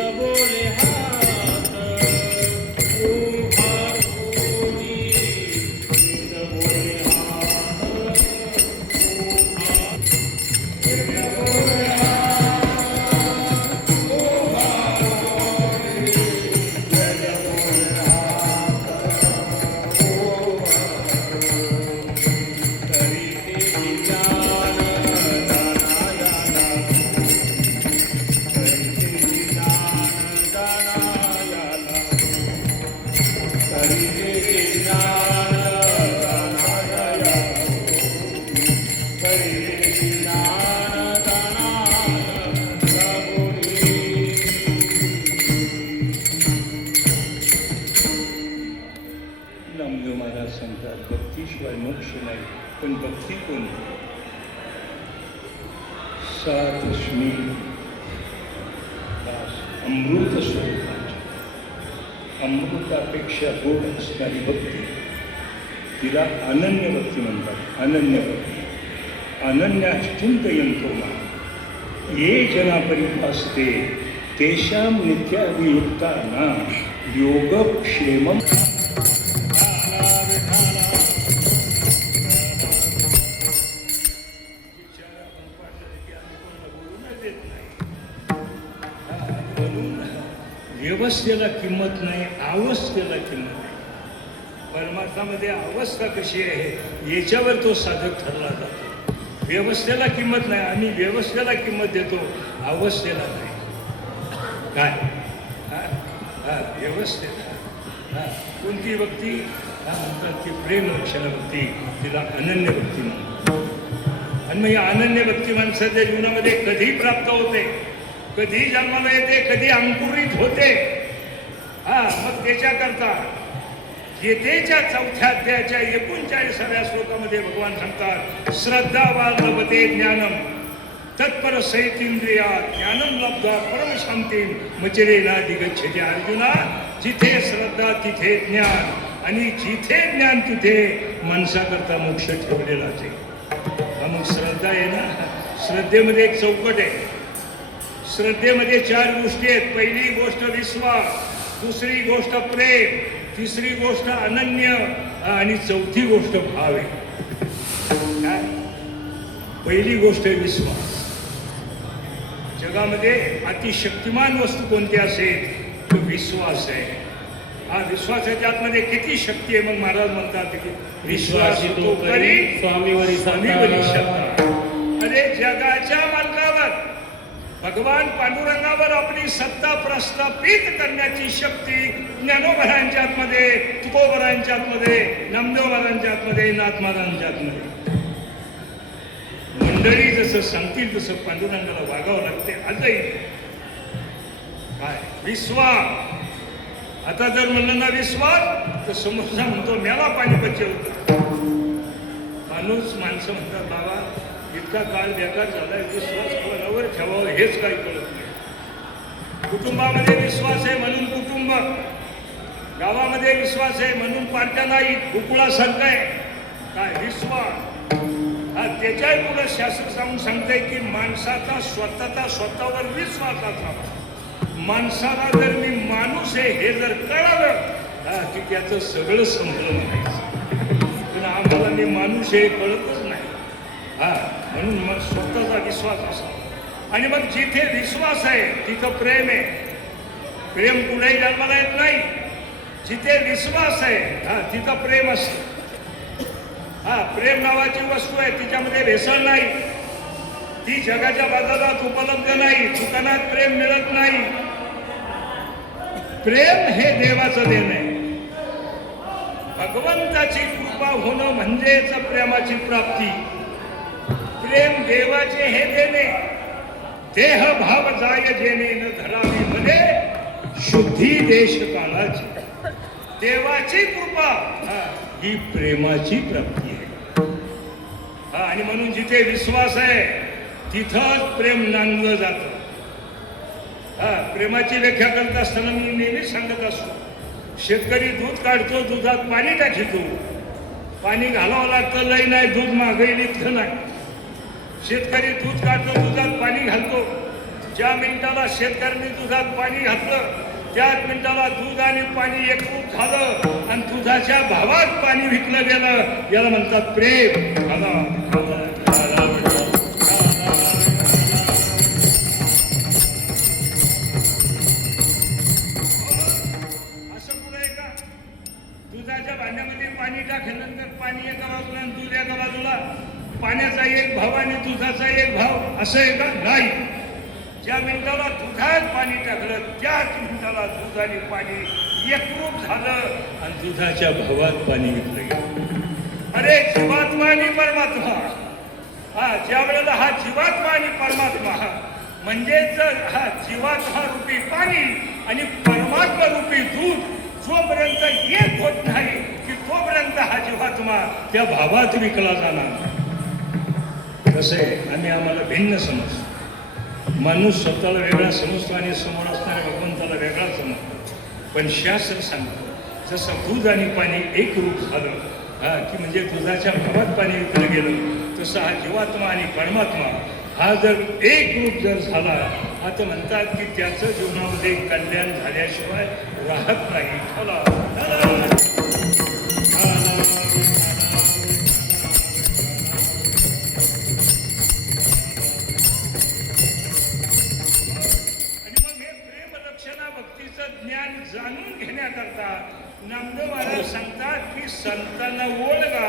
नाही हाती. नामदेव महाराज सांगतात भक्तीशिवाय मोक्ष नाही. पण भक्ती कोणती? सातस्मी अमृत स्वरूपाची, अमृतापेक्षा गोड असणारी भक्ती, तिला अनन्य भक्ती म्हणतात. अनन्य भक्ती. अनन्याश्चिंतयन्तो मां ये जना परिभासते तेषां नित्याभियुक्तानां योगक्षेमम्. व्यवस्थेला किंमत नाही, अवस्थेला किंमत नाही. परमार्थामध्ये अवस्था कशी आहे याच्यावर तो साधक ठरला जातो. व्यवस्थेला किंमत नाही, आम्ही व्यवस्थेला किंमत देतो, अवस्थेला नाही. काय व्यवस्थेला कोणती भक्ती म्हणतात की प्रेम लक्षण भक्ती, तिला अनन्य भक्ती म्हणतात. आणि मग ही अनन्य भक्ती माणसाच्या जीवनामध्ये कधी प्राप्त होते, कधी जन्माला येते, कधी अंकुरित होते. मग त्याच्याकरता गीतेच्या 4थ्या अध्यायाच्या 39व्या श्लोकामध्ये भगवान सांगतात, श्रद्धावान लभते ज्ञानम तत्पर सैतींद्रिया ज्ञानम लब्धा परम शांतीम मचिरे नाधिगच्छते. अर्जुना, जिथे श्रद्धा तिथे ज्ञान, आणि जिथे ज्ञान तिथे माणसाकरता मोक्ष ठेवलेलाच आहे. मग श्रद्धा आहे ना, श्रद्धेमध्ये एक चौकट आहे. श्रद्धेमध्ये 4 गोष्टी आहेत. पहिली गोष्ट विश्वास, दुसरी गोष्ट प्रेम, तिसरी गोष्ट अनन्य, आणि चौथी गोष्ट भाव आहे. काय? पहिली गोष्ट आहे विश्वास. जगामध्ये अतिशक्तिमान वस्तू कोणती असेल तो विश्वास आहे. विश्वासाच्या आतमध्ये किती शक्ती आहे. मग महाराज म्हणतात की विश्वास तो करी स्वामीवरी श्रद्धा. अरे जगाच्या मालकावर भगवान पांडुरंगावर आपली सत्ता प्रस्थापित करण्याची शक्ती ज्ञानोबरांच्या आतमध्ये, तुकोबरांच्या आतमध्ये, नामदेवबरांच्या आतमध्ये, नाथमारांच्या आतमध्ये. मंडळी जसं सांगतील तसं पांडुरंगाला वागावं लागते. आजही काय विश्वास. आता जर म्हणलं ना विश्वास, तर समोरचा म्हणतो मेला पाणीपतचे होतं. माणसं म्हणतात, बाबा इतका काळ बेकार झालाय, विश्वास कोणावर ठेवावं हेच काही कळत नाही. कुटुंबामध्ये विश्वास आहे म्हणून कुटुंब, गावामध्ये विश्वास आहे म्हणून पार्ट्या नाही, गोकुळासारखं आहे. काय विश्वास. त्याच्याही पुढे शास्त्र सांगतंय की माणसाचा स्वतःवर विश्वास असावा. माणसाला जर मी माणूस आहे हे जर कळालं की त्याचं सगळं संपलं नाही. पण आम्हाला मी माणूस आहे कळतच नाही. म्हणून मग स्वतःचा विश्वास असावा. आणि मग जिथे विश्वास आहे तिथं प्रेम आहे. प्रेम कुठेही जन्माला येत नाही. जिथे विश्वास आहे तिथं प्रेम असतं. प्रेम नावाची वस्तू आहे, तिच्यामध्ये भेसळ नाही. ती जगाच्या बाजारात उपलब्ध नाही, दुकानात प्रेम मिळत नाही. प्रेम हे देवाचं देण आहे. भगवंताची कृपा होणं म्हणजेच प्रेमाची प्राप्ती. प्रेम देवाचे हे देणे. देह भाव जाय जेणे न धरावी मध्ये शुद्धी देश काळाची. देवाची कृपा ही प्रेमाची प्राप्ती आहे. आणि म्हणून जिथे विश्वास आहे तिथंच प्रेम नांदलं जातं. प्रेमाची व्याख्या करत असताना मी नेहमी सांगत असतो, शेतकरी दूध काढतो, दुधात पाणी टाकतो. पाणी घालावं लागतं, लई नाही, दूध मागेल इतकं नाही. शेतकरी दूध काढतो, दुधात पाणी घालतो. ज्या मिनिटाला शेतकऱ्यांनी दुधात पाणी घातलं त्याच मिनिटाला दूध आणि पाणी एकरूप झालं आणि दुधाच्या भावात पाणी विकलं गेलं. याला म्हणतात प्रेम. असं पुढे आहे का? दुधाच्या भांड्यामध्ये पाणी टाकल्यानंतर पाणी एका बाजूला आणि दूध एका बाजूला, पाण्याचा एक भाव आणि दुधाचा एक भाव, असं आहे का? नाही. ज्या मिनिटाला दुधात पाणी टाकलं त्याच मिनिटाला दूध आणि पाणी एकरूप झालं आणि दुधाच्या भावात पाणी विकलं गेलं. अरे जीवात्मा आणि परमात्मा, ज्या वेळेला हा जीवात्मा आणि परमात्मा म्हणजेच हा जीवात्मा रूपी पाणी आणि परमात्मा रूपी दूध जोपर्यंत एक होत नाही की तोपर्यंत हा जीवात्मा त्या भावात विकला जाणार. कसं आहे, आम्हाला भिन्न समजतो. माणूस स्वतःला वेगळा समजतो आणि समोर असणाऱ्या भगवंताला वेगळा समजतो. पण शास्त्र सांगतो जसं दूध आणि पाणी एक रूप झालं की म्हणजे दुधाच्या भावात पाणी विकलं गेलं, तसं हा जीवात्मा आणि परमात्मा हा जर एक रूप जर झाला, आता म्हणतात की त्याचं जीवनामध्ये कल्याण झाल्याशिवाय राहत नाही. ज्ञान जाणून घेण्याकरता नामदेव महाराज सांगतात की संतांना ओळखा,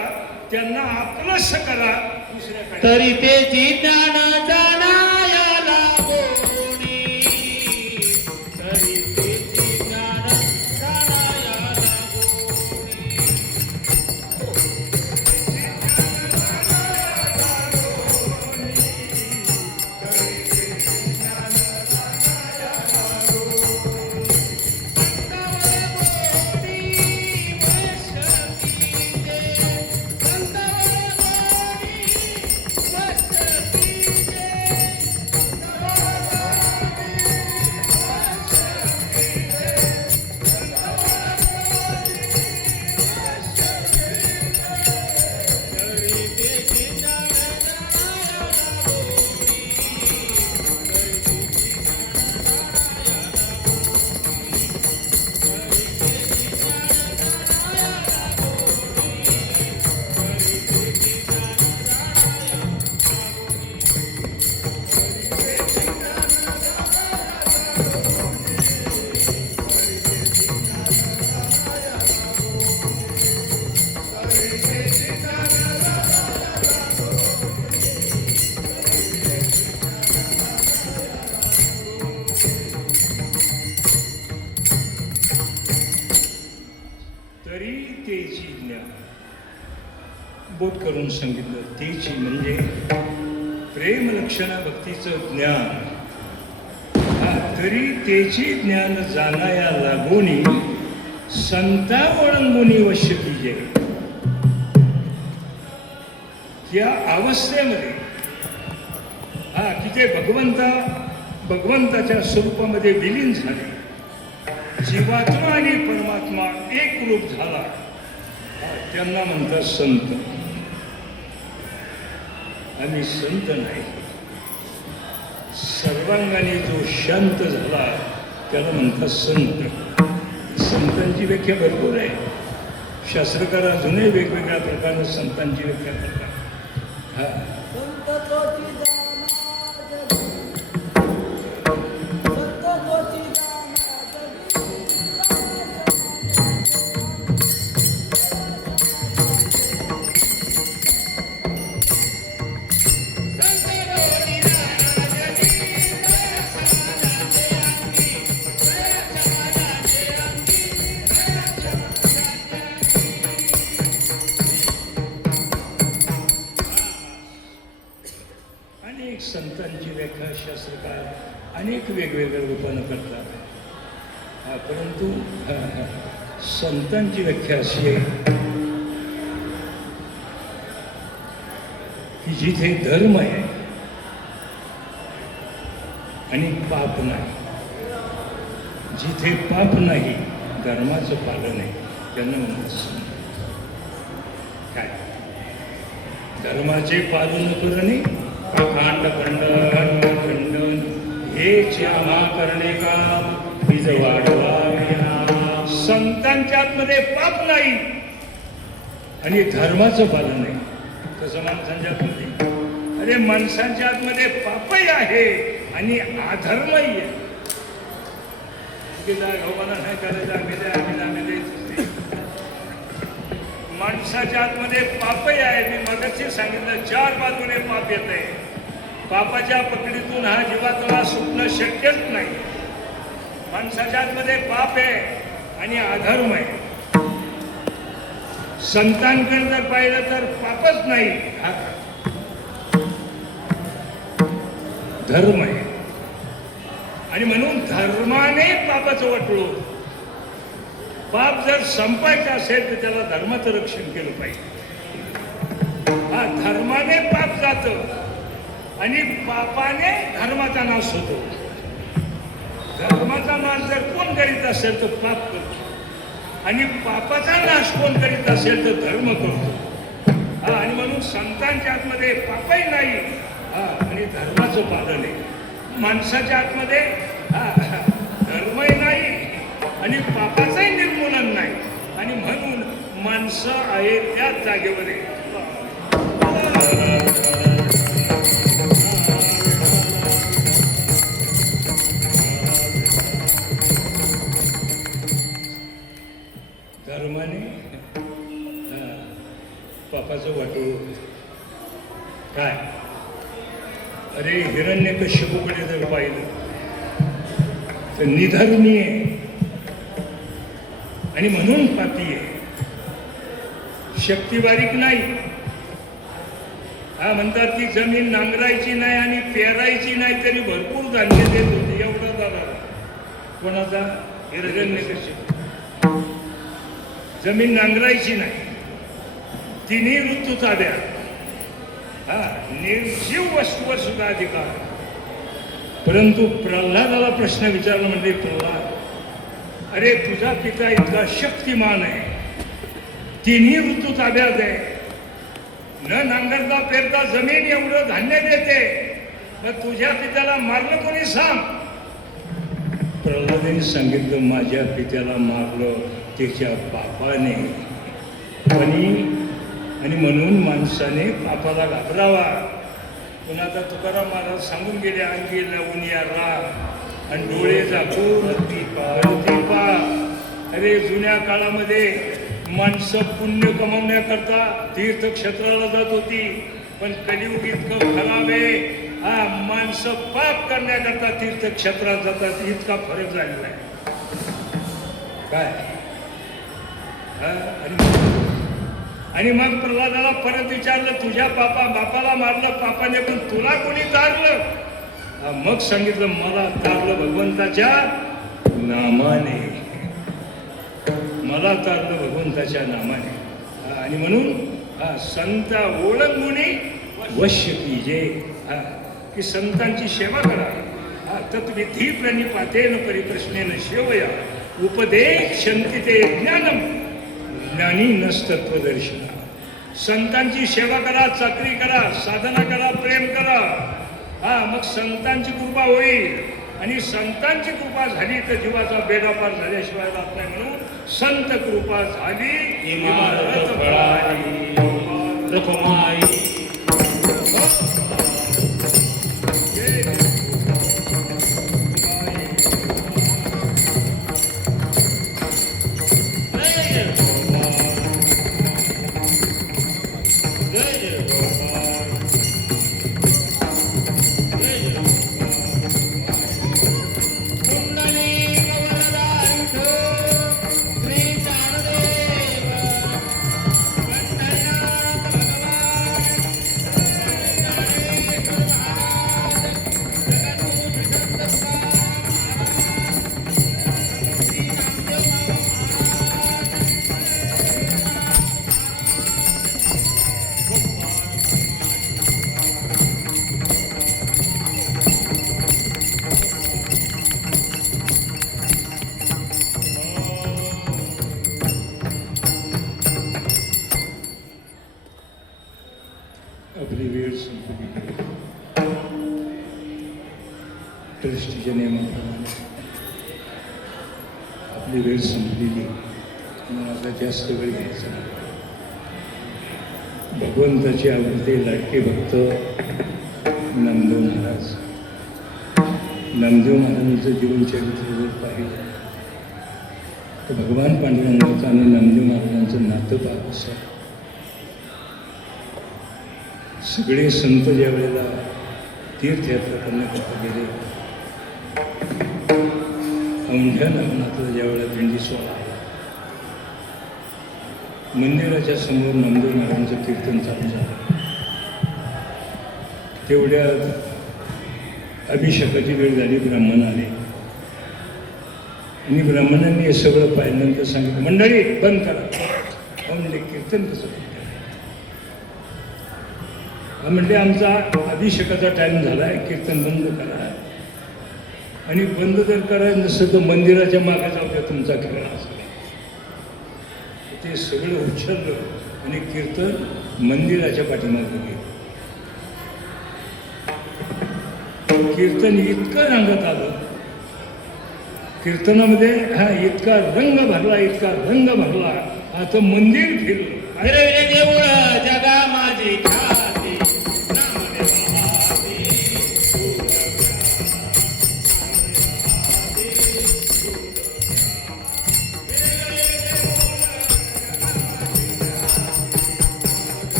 त्यांना आपलंस करा, दुसऱ्याकडे तरी तेची ज्ञान जाणाया लागोनी, तरी तेची ज्ञान जाणाया लागोनी. तरी तेची ज्ञान बोट करून सांगितलं. तेची म्हणजे प्रेम लक्षणा भक्तीचं ज्ञान. तरी तेची ज्ञान जाणाया लागोनी, संता ओळंगुनी वश्य कीजे. या अवस्थेमध्ये की ते भगवंताच्या स्वरूपामध्ये विलीन झाले, जीवात्मा आणि परमात्मा एक रूप झाला, त्यांना म्हणतात संत. आम्ही संत नाही, सर्वांगाने जो शांत झाला त्याला म्हणतात संत. संतांची व्याख्या भरपूर आहे. शास्त्रकार अजूनही वेगवेगळ्या प्रकारे संतांची व्याख्या करतात. अनेक संतांची व्याख्या शास्त्रकार अनेक वेगवेगळ्या रूपानं करतात. परंतु संतांची व्याख्या अशी आहे की जिथे धर्म आहे आणि पाप नाही, जिथे पाप नाही धर्माचं पालन आहे, त्यांना म्हणतात संत. काय धर्माचे पालन करणे, अखंड खंडन हे क्षमा करणे का बीज वाढवावे. संतांच्या आतमध्ये पाप नाही आणि धर्माचं पालन नाही. कसं माणसांच्या आतमध्ये? अरे माणसांच्या आतमध्ये पापही आहे आणि अधर्मही आहे. गव्हाना नाही करायचं, आम्ही माणसाच्या आतमध्ये पापही आहे. मी मगाशी सांगितलं 4 बाजूने पाप येत आहे. पापाच्या पकडीतून हा जीवात्मा सुटणं शक्यच नाही. माणसाच्या आतमध्ये पाप आहे आणि अधर्म आहे. संतांकडे जर पाहिलं तर पापच नाही, हा धर्म आहे. आणि म्हणून धर्माने पापाचं वाटलो. पाप जर संपायचं असेल तर त्याला धर्माचं रक्षण केलं पाहिजे. धर्माने पाप जातं आणि पापाने धर्माचा नाश होतो. धर्माचा नाश जर कोण करीत असेल तर पाप करतो आणि पापाचा नाश कोण करीत असेल तर धर्म करतो. आणि म्हणून संतांच्या आतमध्ये पापही नाही आणि धर्माचं पालन आहे. माणसाच्या आतमध्ये धर्मही नाही आणि पापाचंही निर्मूलन नाही. आणि म्हणून माणसं आहे त्याच जागेवर आहे. हिरण्यकश्यपूकडे जर पाहिलं तर निधर्मी आहे आणि म्हणून पापी आहे. शक्ती बारीक नाही. हा म्हणतात की जमीन नांगरायची नाही आणि पेरायची नाही तरी भरपूर धान्य देत होते. एवढा झाला कोणाचा? हिरण्यकश्यप. जमीन नांगरायची नाही, तिन्ही ऋतू ताब्यात, हा निर्जीव वस्तूवर सुद्धा अधिकार. परंतु प्रल्हादाला प्रश्न विचारला म्हणजे, प्रल्हाद अरे तुझा पिता इतका शक्तिमान आहे, तिन्ही ऋतू ताब्यात आहे, न नांगरता पेरता जमीन एवढं धान्य देते, मग तुझ्या पित्याला मारलं कोणी सांग? प्रल्हादाने सांगितलं माझ्या पित्याला मारलं त्याच्या पापाने. आणि म्हणून माणसाने पापाला घाबरावा. पण आता तुकाराम महाराज सांगून गेले, अंगी लावून या राग आणि डोळे झाकून दीपा. अरे जुन्या काळामध्ये माणसं पुण्य कमवण्याकरता तीर्थक्षेत्राला जात होती, पण कलियुग इतकं खराब आहे, हा माणसं पाप करण्याकरता तीर्थक्षेत्रात जातात. इतका फरक झालेला आहे काय? आणि मग प्रल्हादाला परत विचारलं, तुझ्या बापाला मारलं पापाने, पण तुला कोणी तारलं? मग सांगितलं मला तारलं भगवंताच्या नामाने, मला तारलं भगवंताच्या नामाने. आणि म्हणून संता ओळंगुनी वश्य कीजे, की संतांची सेवा करा. तत्विधी प्रणिपातेन परिप्रश्नेन सेवया उपदेशन्ति ते ज्ञानम ज्ञानी नस्तत्वदर्शन. संतांची सेवा करा, चाकरी करा, साधना करा, प्रेम करा, मग संतांची कृपा होईल. आणि संतांची कृपा झाली तर जीवाचा बेडा पार झाल्याशिवाय राहत नाही. म्हणून संत कृपा झाली इमारत फळाली. आपली वेळ संपली. ट्रस्टीच्या नियमाप्रमाणे आपली वेळ संपलेली, म्हणून आता जास्त वेळ घ्यायचा नाही. भगवंताचे आवडते लाडके भक्त नामदेव महाराज. नामदेव महाराजांचं जीवनचरित्र जर पाहिलं तर भगवान पांडुरंगाचं आणि नामदेव महाराजांचं नातं पाहत असं. सगळे संत ज्या वेळेला तीर्थयात्रा करण्याकरता गेले, औंढ्या नागनाथला ज्या वेळेला दिंडी सोहळा आला, मंदिराच्या समोर नामदेव महाराजांचं कीर्तन चालू झालं. तेवढ्या अभिषेकाची वेळ झाली, ब्राह्मण आले आणि ब्राह्मणांनी हे सगळं पाहिल्यानंतर सांगितलं, मंडळी बंद करा. म्हणजे कीर्तन कसं म्हणजे आमचा अभिषेकाचा टाईम झाला आहे, कीर्तन बंद करा. आणि बंद जर करायचं नसतं तर मंदिराच्या मागे जाऊ द्या तुमचा खेळ असं. ते सगळं उच्छललं आणि कीर्तन मंदिराच्या पाठीमागे गेलं. कीर्तन इतकं रंगात आलं, कीर्तनामध्ये इतका रंग भरला, इतका रंग भरला, आता मंदिर फिरलं. अरे देऊळ जगा माझी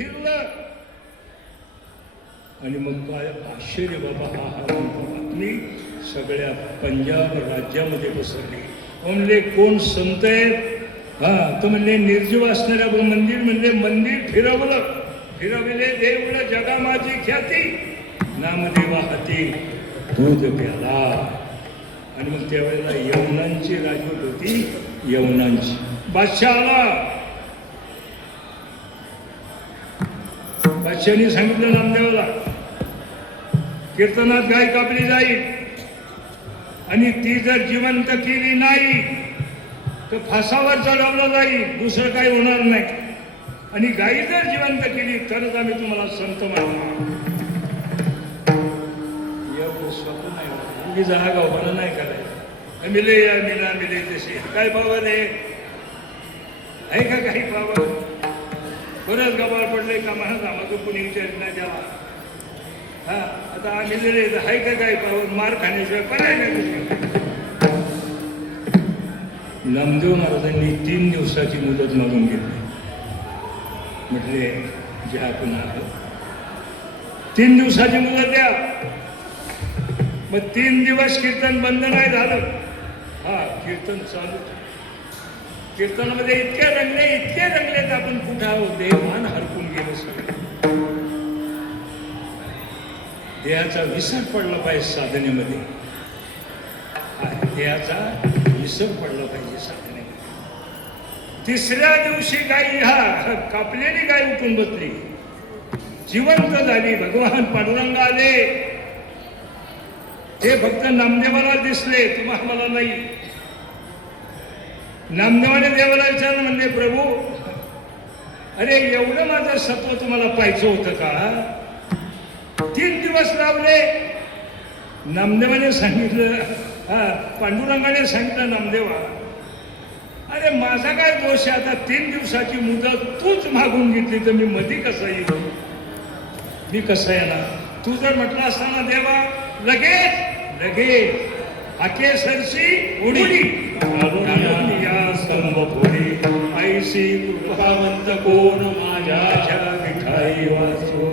फिरलं आणि मग काय आश्चर्य बाबा, हा बातमी सगळ्या पंजाब राज्यामध्ये पसरली. म्हणले कोण संत आहेत? हा, तर म्हणले निर्जीव असणाऱ्या मंदिर, म्हणले मंदिर फिरवले देवळ जगामाची ख्याती, नामदेवा हाती दूध प्याला. आणि मग त्यावेळेला यवनांची राजवट होती, यवनांची. बादशाह आला, बादशाहाने सांगितलं नामदेवाला, कीर्तनात गाय कापली जाईल आणि ती जर जिवंत केली नाही तर फासावर चढवलं जाईल, दुसरं काही होणार नाही. आणि गायी जर जिवंत केली तरच आम्ही तुम्हाला संत मानणार. एवढं स्वप्न नाही होत, उगीच हा गावभाला नाही करायचं. मिले या मिला मिले तसे काय पावन आहे का? काही पावन बरंच गबाळ पडले का म्हणत आम्हाला कोणी विचारित नाही त्याला. हा, आता आम्ही दिले आहे का काही पावन? मार खाण्याशिवाय पर्याय नाही. नामदेव महाराजांनी 3 दिवसाची मुदत मागून घेतली. म्हटले जे आपण आहोत 3 दिवसाची मुदत द्या. मग 3 दिवस कीर्तन बंद नाही झालं. हा, कीर्तन चालू. कीर्तनामध्ये इतके रंगले तर आपण कुठं आहोत, देवान हरपून गेलो सगळं. देहाचा विसर पडला पाहिजे साधनेमध्ये. देहाचा विसर पडला पाहिजे साधनेमध्ये. 3ऱ्या दिवशी गाई, हा कापलेली गाय उठून बसली, जिवंत झाली. भगवान पांडुरंग आले, ते फक्त नामदेवाला दिसले, तुम्हाला नाही. नामदेवाने देवाला विचारलं, म्हणजे प्रभू, अरे एवढं माझं सत्व तुम्हाला पाहिजे होतं का? 3 दिवस लावले. नामदेवाने सांगितलं, हा पांडुरंगाने सांगितलं, नामदेवा, अरे माझा काय दोष आहे? आता 3 दिवसाची मुदत तूच मागून घेतली तर मी मध्ये कसं येईल? मी कसं येणार? तू जर म्हटलं असताना देवा लगेच हाके सरशी उडी या स्तंभ फोडी, ऐशी कृपावंत कोण माझ्या विठाई वाचो.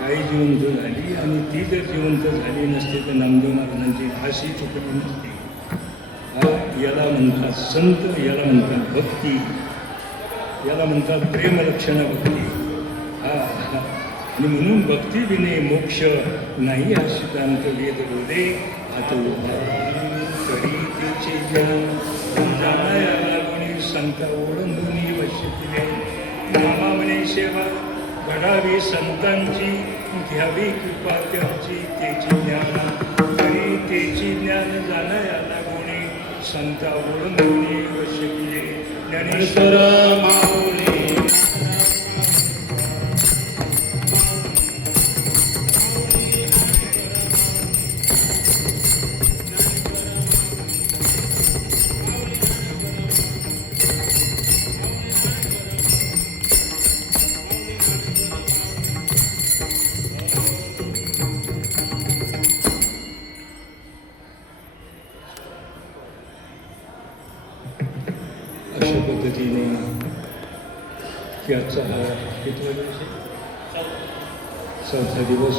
गाई जिवंत झाली आणि ती जर जिवंत झाली नसते तर नामदेव महाराजांची फाशी चुकली नसती. याला म्हणतात संत, याला म्हणतात भक्ती, याला म्हणतात प्रेमलक्षणा भक्ती. आणि म्हणून भक्ती विने मोक्ष नाही, हा सिद्धांत वेद बोले. आता करी त्याचे ज्ञान जाणायाला गुणी संत ओळंबुनी वशिले. नामा म्हणे सेवा घडावी संतांची, घ्यावी कृपा त्याची, त्याची ज्ञान करी त्याची ज्ञान जाणायाला गुणी संत ओळंबुनी वशिले. ज्ञानेश्वर माऊली अशा पद्धतीने की आजचा हा कितवा दिवस आहे? 4था दिवस.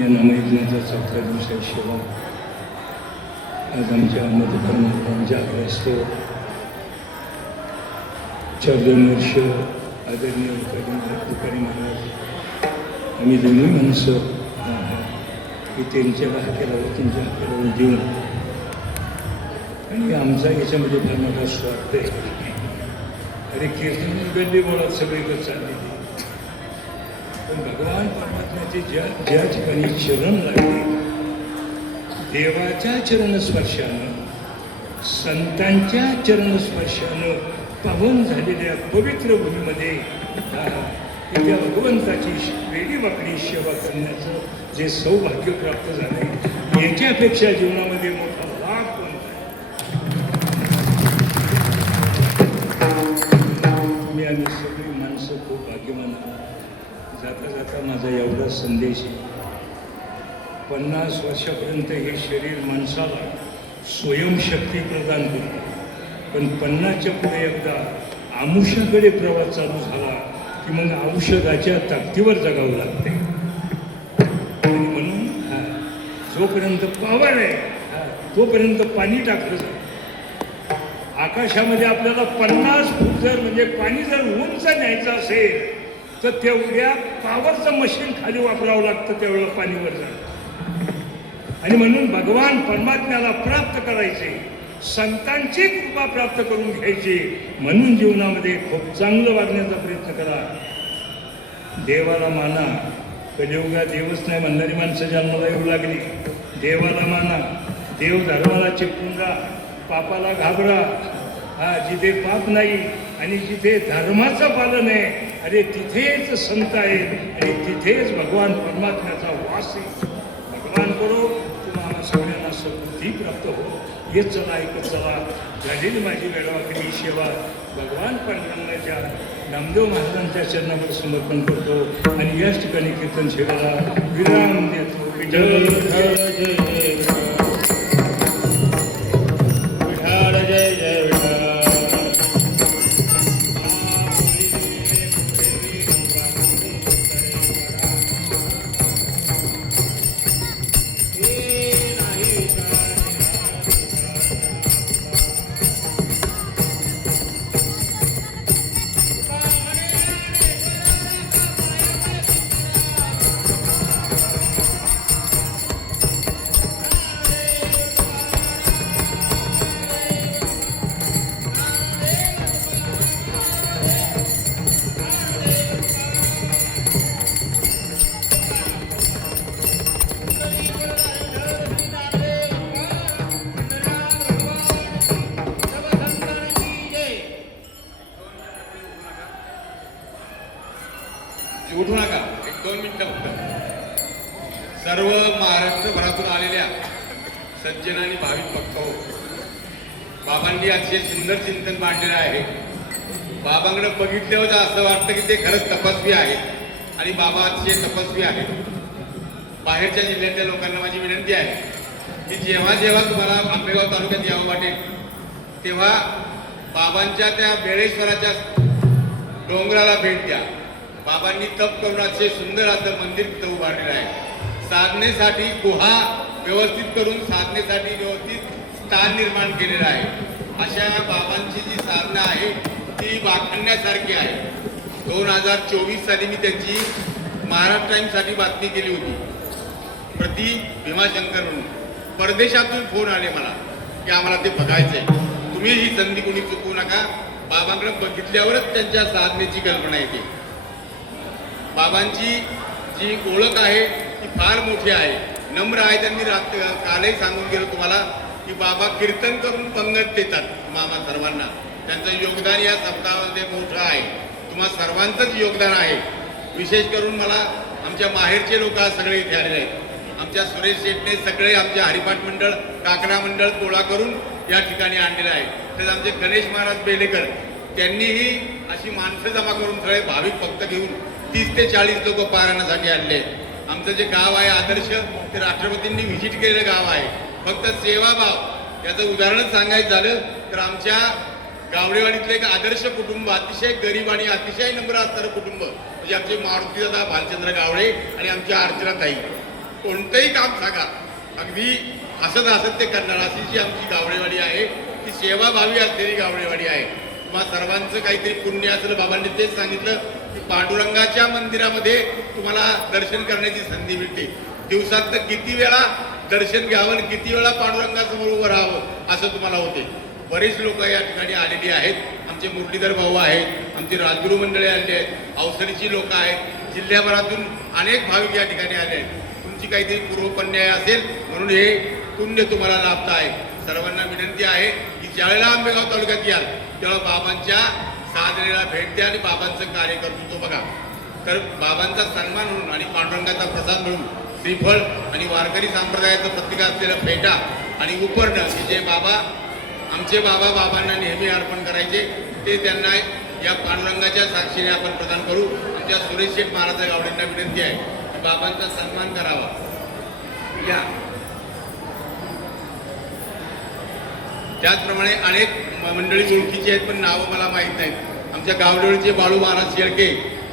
या नामयज्ञाचा 4था दिवस आहे. शिवा आज आमच्या मधुकर्मांच्या असतो 4 वर्ष आदरणीय तुकाराम महाराज, आम्ही दोन्ही माणसं की त्यांच्या हाकेला त्यांच्या हाकेला देऊन, आणि आमचा याच्यामध्ये फार मोठा स्वार्थ आहे. अरे कीर्तन गल्ली बोळात सगळीकडे चाललेली, पण भगवान परमात्म्याचे ज्या ठिकाणी चरण लागले, देवाच्या चरणस्पर्शानं, संतांच्या चरणस्पर्शानं पावन झालेल्या पवित्र भूमीमध्ये त्या भगवंताची वेगळी वाकडी सेवा करण्याचं जे सौभाग्य प्राप्त झालं, याच्यापेक्षा जीवनामध्ये मोठा लाभ कोणता आहे? तुम्ही आम्ही सगळी माणसं खूप भाग्यवान आहोत. जाता जाता माझा एवढा संदेश आहे, 50 वर्षापर्यंत हे शरीर माणसाला स्वयंशक्ती प्रदान करते, पण 50च्या पुढे एकदा आमुष्याकडे प्रवास चालू झाला की मग औषधाच्या ताकदीवर जगावं लागते. आणि म्हणून जोपर्यंत पावर आहे तोपर्यंत पाणी टाकलं जातं. आकाशामध्ये आपल्याला 50 फूट जर म्हणजे पाणी जर उंच न्यायचं असेल तर तेवढ्या पॉवरचं मशीन खाली वापरावं लागतं, तेवढं पाणीवर जातं. आणि म्हणून भगवान परमात्म्याला प्राप्त करायचे, संतांची कृपा प्राप्त करून घ्यायची, म्हणून जीवनामध्ये खूप चांगलं वागण्याचा प्रयत्न करा. देवाला माना. कलियुगात देवच नाही म्हणणारी माणसं जन्माला येऊ लागली. देवाला माना, देव धर्माला चिपकून जा, पापाला घाबरा. जिथे पाप नाही आणि जिथे धर्माचं पालन आहे, अरे तिथेच संत आहेत आणि तिथेच भगवान परमात्म्याचा वास आहे. भगवान करो तुम्हाला सगळ्यांना सद्बुद्धी प्राप्त हो. हे चला ऐकत चला. झालेली माझी वेळावाकडी सेवा भगवान पांडुरंगाच्या नामदेव महाराजांच्या चरणावर समर्पण करतो आणि याच ठिकाणी कीर्तन सेवेला विराम देतो. जय विठ्ठल जय जय विठ्ठल जय जय विठ्ठल. उठू नका, एक 2 मिनिटं फक्त. सर्व महाराष्ट्रभरातून आलेल्या सज्जन आणि भाविक भक्त हो, बाबांनी अतिशय सुंदर चिंतन मांडलेलं आहे. बाबांकडे बघितल्यावर असं वाटतं की ते खरंच तपस्वी आहेत आणि बाबा अतिशय तपस्वी आहेत. बाहेरच्या जिल्ह्यातल्या लोकांना माझी विनंती आहे की जेव्हा जेव्हा तुम्हाला आंबेगाव तालुक्यात यावं वाटेल तेव्हा बाबांच्या त्या बेळेश्वराच्या डोंगराला भेट द्या. बाबांनी तप करून अतिशय सुंदर असं मंदिर तिथं उभारलेलं आहे. साधनेसाठी गुहा व्यवस्थित करून साधनेसाठी व्यवस्थित स्थान निर्माण केलेलं आहे. अशा बाबांची जी साधना आहे ती वाखाणण्यासारखी आहे. 2024 साली मी त्यांची महाराष्ट्र टाइम्ससाठी बातमी केली होती. प्रति भीमाशंकर म्हणून परदेशातून फोन आले मला की आम्हाला ते बघायचंय. तुम्ही ही संधी कोणी चुकवू नका. बाबांकडे बघितल्यावरच त्यांच्या साधनेची कल्पना येते. बाबांची जी ओळख आहे ती फार मोठी आहे, नम्र आहे. त्यांनी कालही सांगून गेलो तुम्हाला की बाबा कीर्तन करून पंगत देतात मामा सर्वांना. त्यांचं योगदान या सप्ताहामध्ये मोठं आहे. तुम्हा सर्वांचंच योगदान आहे. विशेष करून मला आमच्या माहेरचे लोक आज सगळे इथे आलेले आहेत. आमच्या सुरेश शेटने सगळे आमच्या हरिपाठ मंडळ, काकडा मंडळ गोळा करून या ठिकाणी आणलेलं आहे. तसेच आमचे गणेश महाराज बेलेकर त्यांनीही अशी माणसं जमा करून सगळे भाविक भक्त घेऊन 30 ते 40 लोक पारायणासाठी आणले. आमचं जे गाव आहे आदर्श ते राष्ट्रपतींनी व्हिजिट केलेलं गाव आहे. फक्त सेवाभाव याचं उदाहरणच सांगायचं झालं तर आमच्या गावडेवाडीतलं एक आदर्श कुटुंब, अतिशय गरीब आणि अतिशय नम्र असणारं कुटुंब म्हणजे आमचे मारुतीदादा भालचंद्र गावडे आणि आमच्या अर्चनाताई. कोणतंही काम सांगा अगदी हसत ते करणार अशी जी आमची गावडेवाडी आहे ती सेवाभावी असलेली गावडेवाडी आहे. तुम्हा सर्वांचं काहीतरी पुण्य असलं. बाबांनी तेच सांगितलं की पांडुरंगाच्या मंदिरामध्ये तुम्हाला दर्शन करण्याची संधी मिळते. दिवसात तर किती वेळा दर्शन घ्यावं आणि किती वेळा पांडुरंगासमोर उभं राहावं असं तुम्हाला होते. बरेच लोक या ठिकाणी आलेली आहेत. आमचे मुरलीधर भाऊ आहेत, आमची राजगुरू मंडळी आलेली आहेत, अवसरीची लोक आहेत, जिल्ह्याभरातून अनेक भाविक या ठिकाणी आले आहेत. तुमची काहीतरी पूर्वपन्याय असेल म्हणून हे पुण्य तुम्हाला लाभत आहे. सर्वांना विनंती आहे की ज्यावेळेला आंबेगाव तालुक्यात याल तेव्हा बाबांच्या साधनेला भेट द्या आणि बाबांचं कार्य कर्तृत्व बघा. तर बाबांचा सन्मान म्हणून आणि पांडुरंगाचा प्रसाद म्हणून श्रीफळ आणि वारकरी संप्रदायाचं प्रतीक असलेलं फेटा आणि उपरणं की जे आमचे बाबांना नेहमी अर्पण करायचे ते त्यांना या पांडुरंगाच्या साक्षीने आपण प्रदान करू. आमच्या सुरेश शेठ महाराज गावडेंना विनंती आहे की बाबांचा सन्मान करावा. या त्याचप्रमाणे अनेक मंडळी ओळखीची आहेत पण नावं मला माहीत नाहीत. आमच्या गावडेवळचे बाळू महाराज शेळके,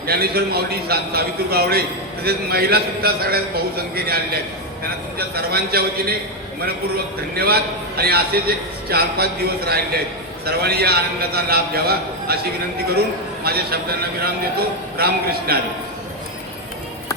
ज्ञानेश्वर माऊली, सावित्री गावडे, तसेच महिला सुद्धा सगळ्यात बहुसंख्येने आलेल्या आहेत. त्यांना तुमच्या सर्वांच्या वतीने मनपूर्वक धन्यवाद. आणि असेच एक 4-5 दिवस राहिले आहेत. सर्वांनी या आनंदाचा लाभ घ्यावा अशी विनंती करून माझ्या शब्दांना विराम देतो. रामकृष्ण हरी.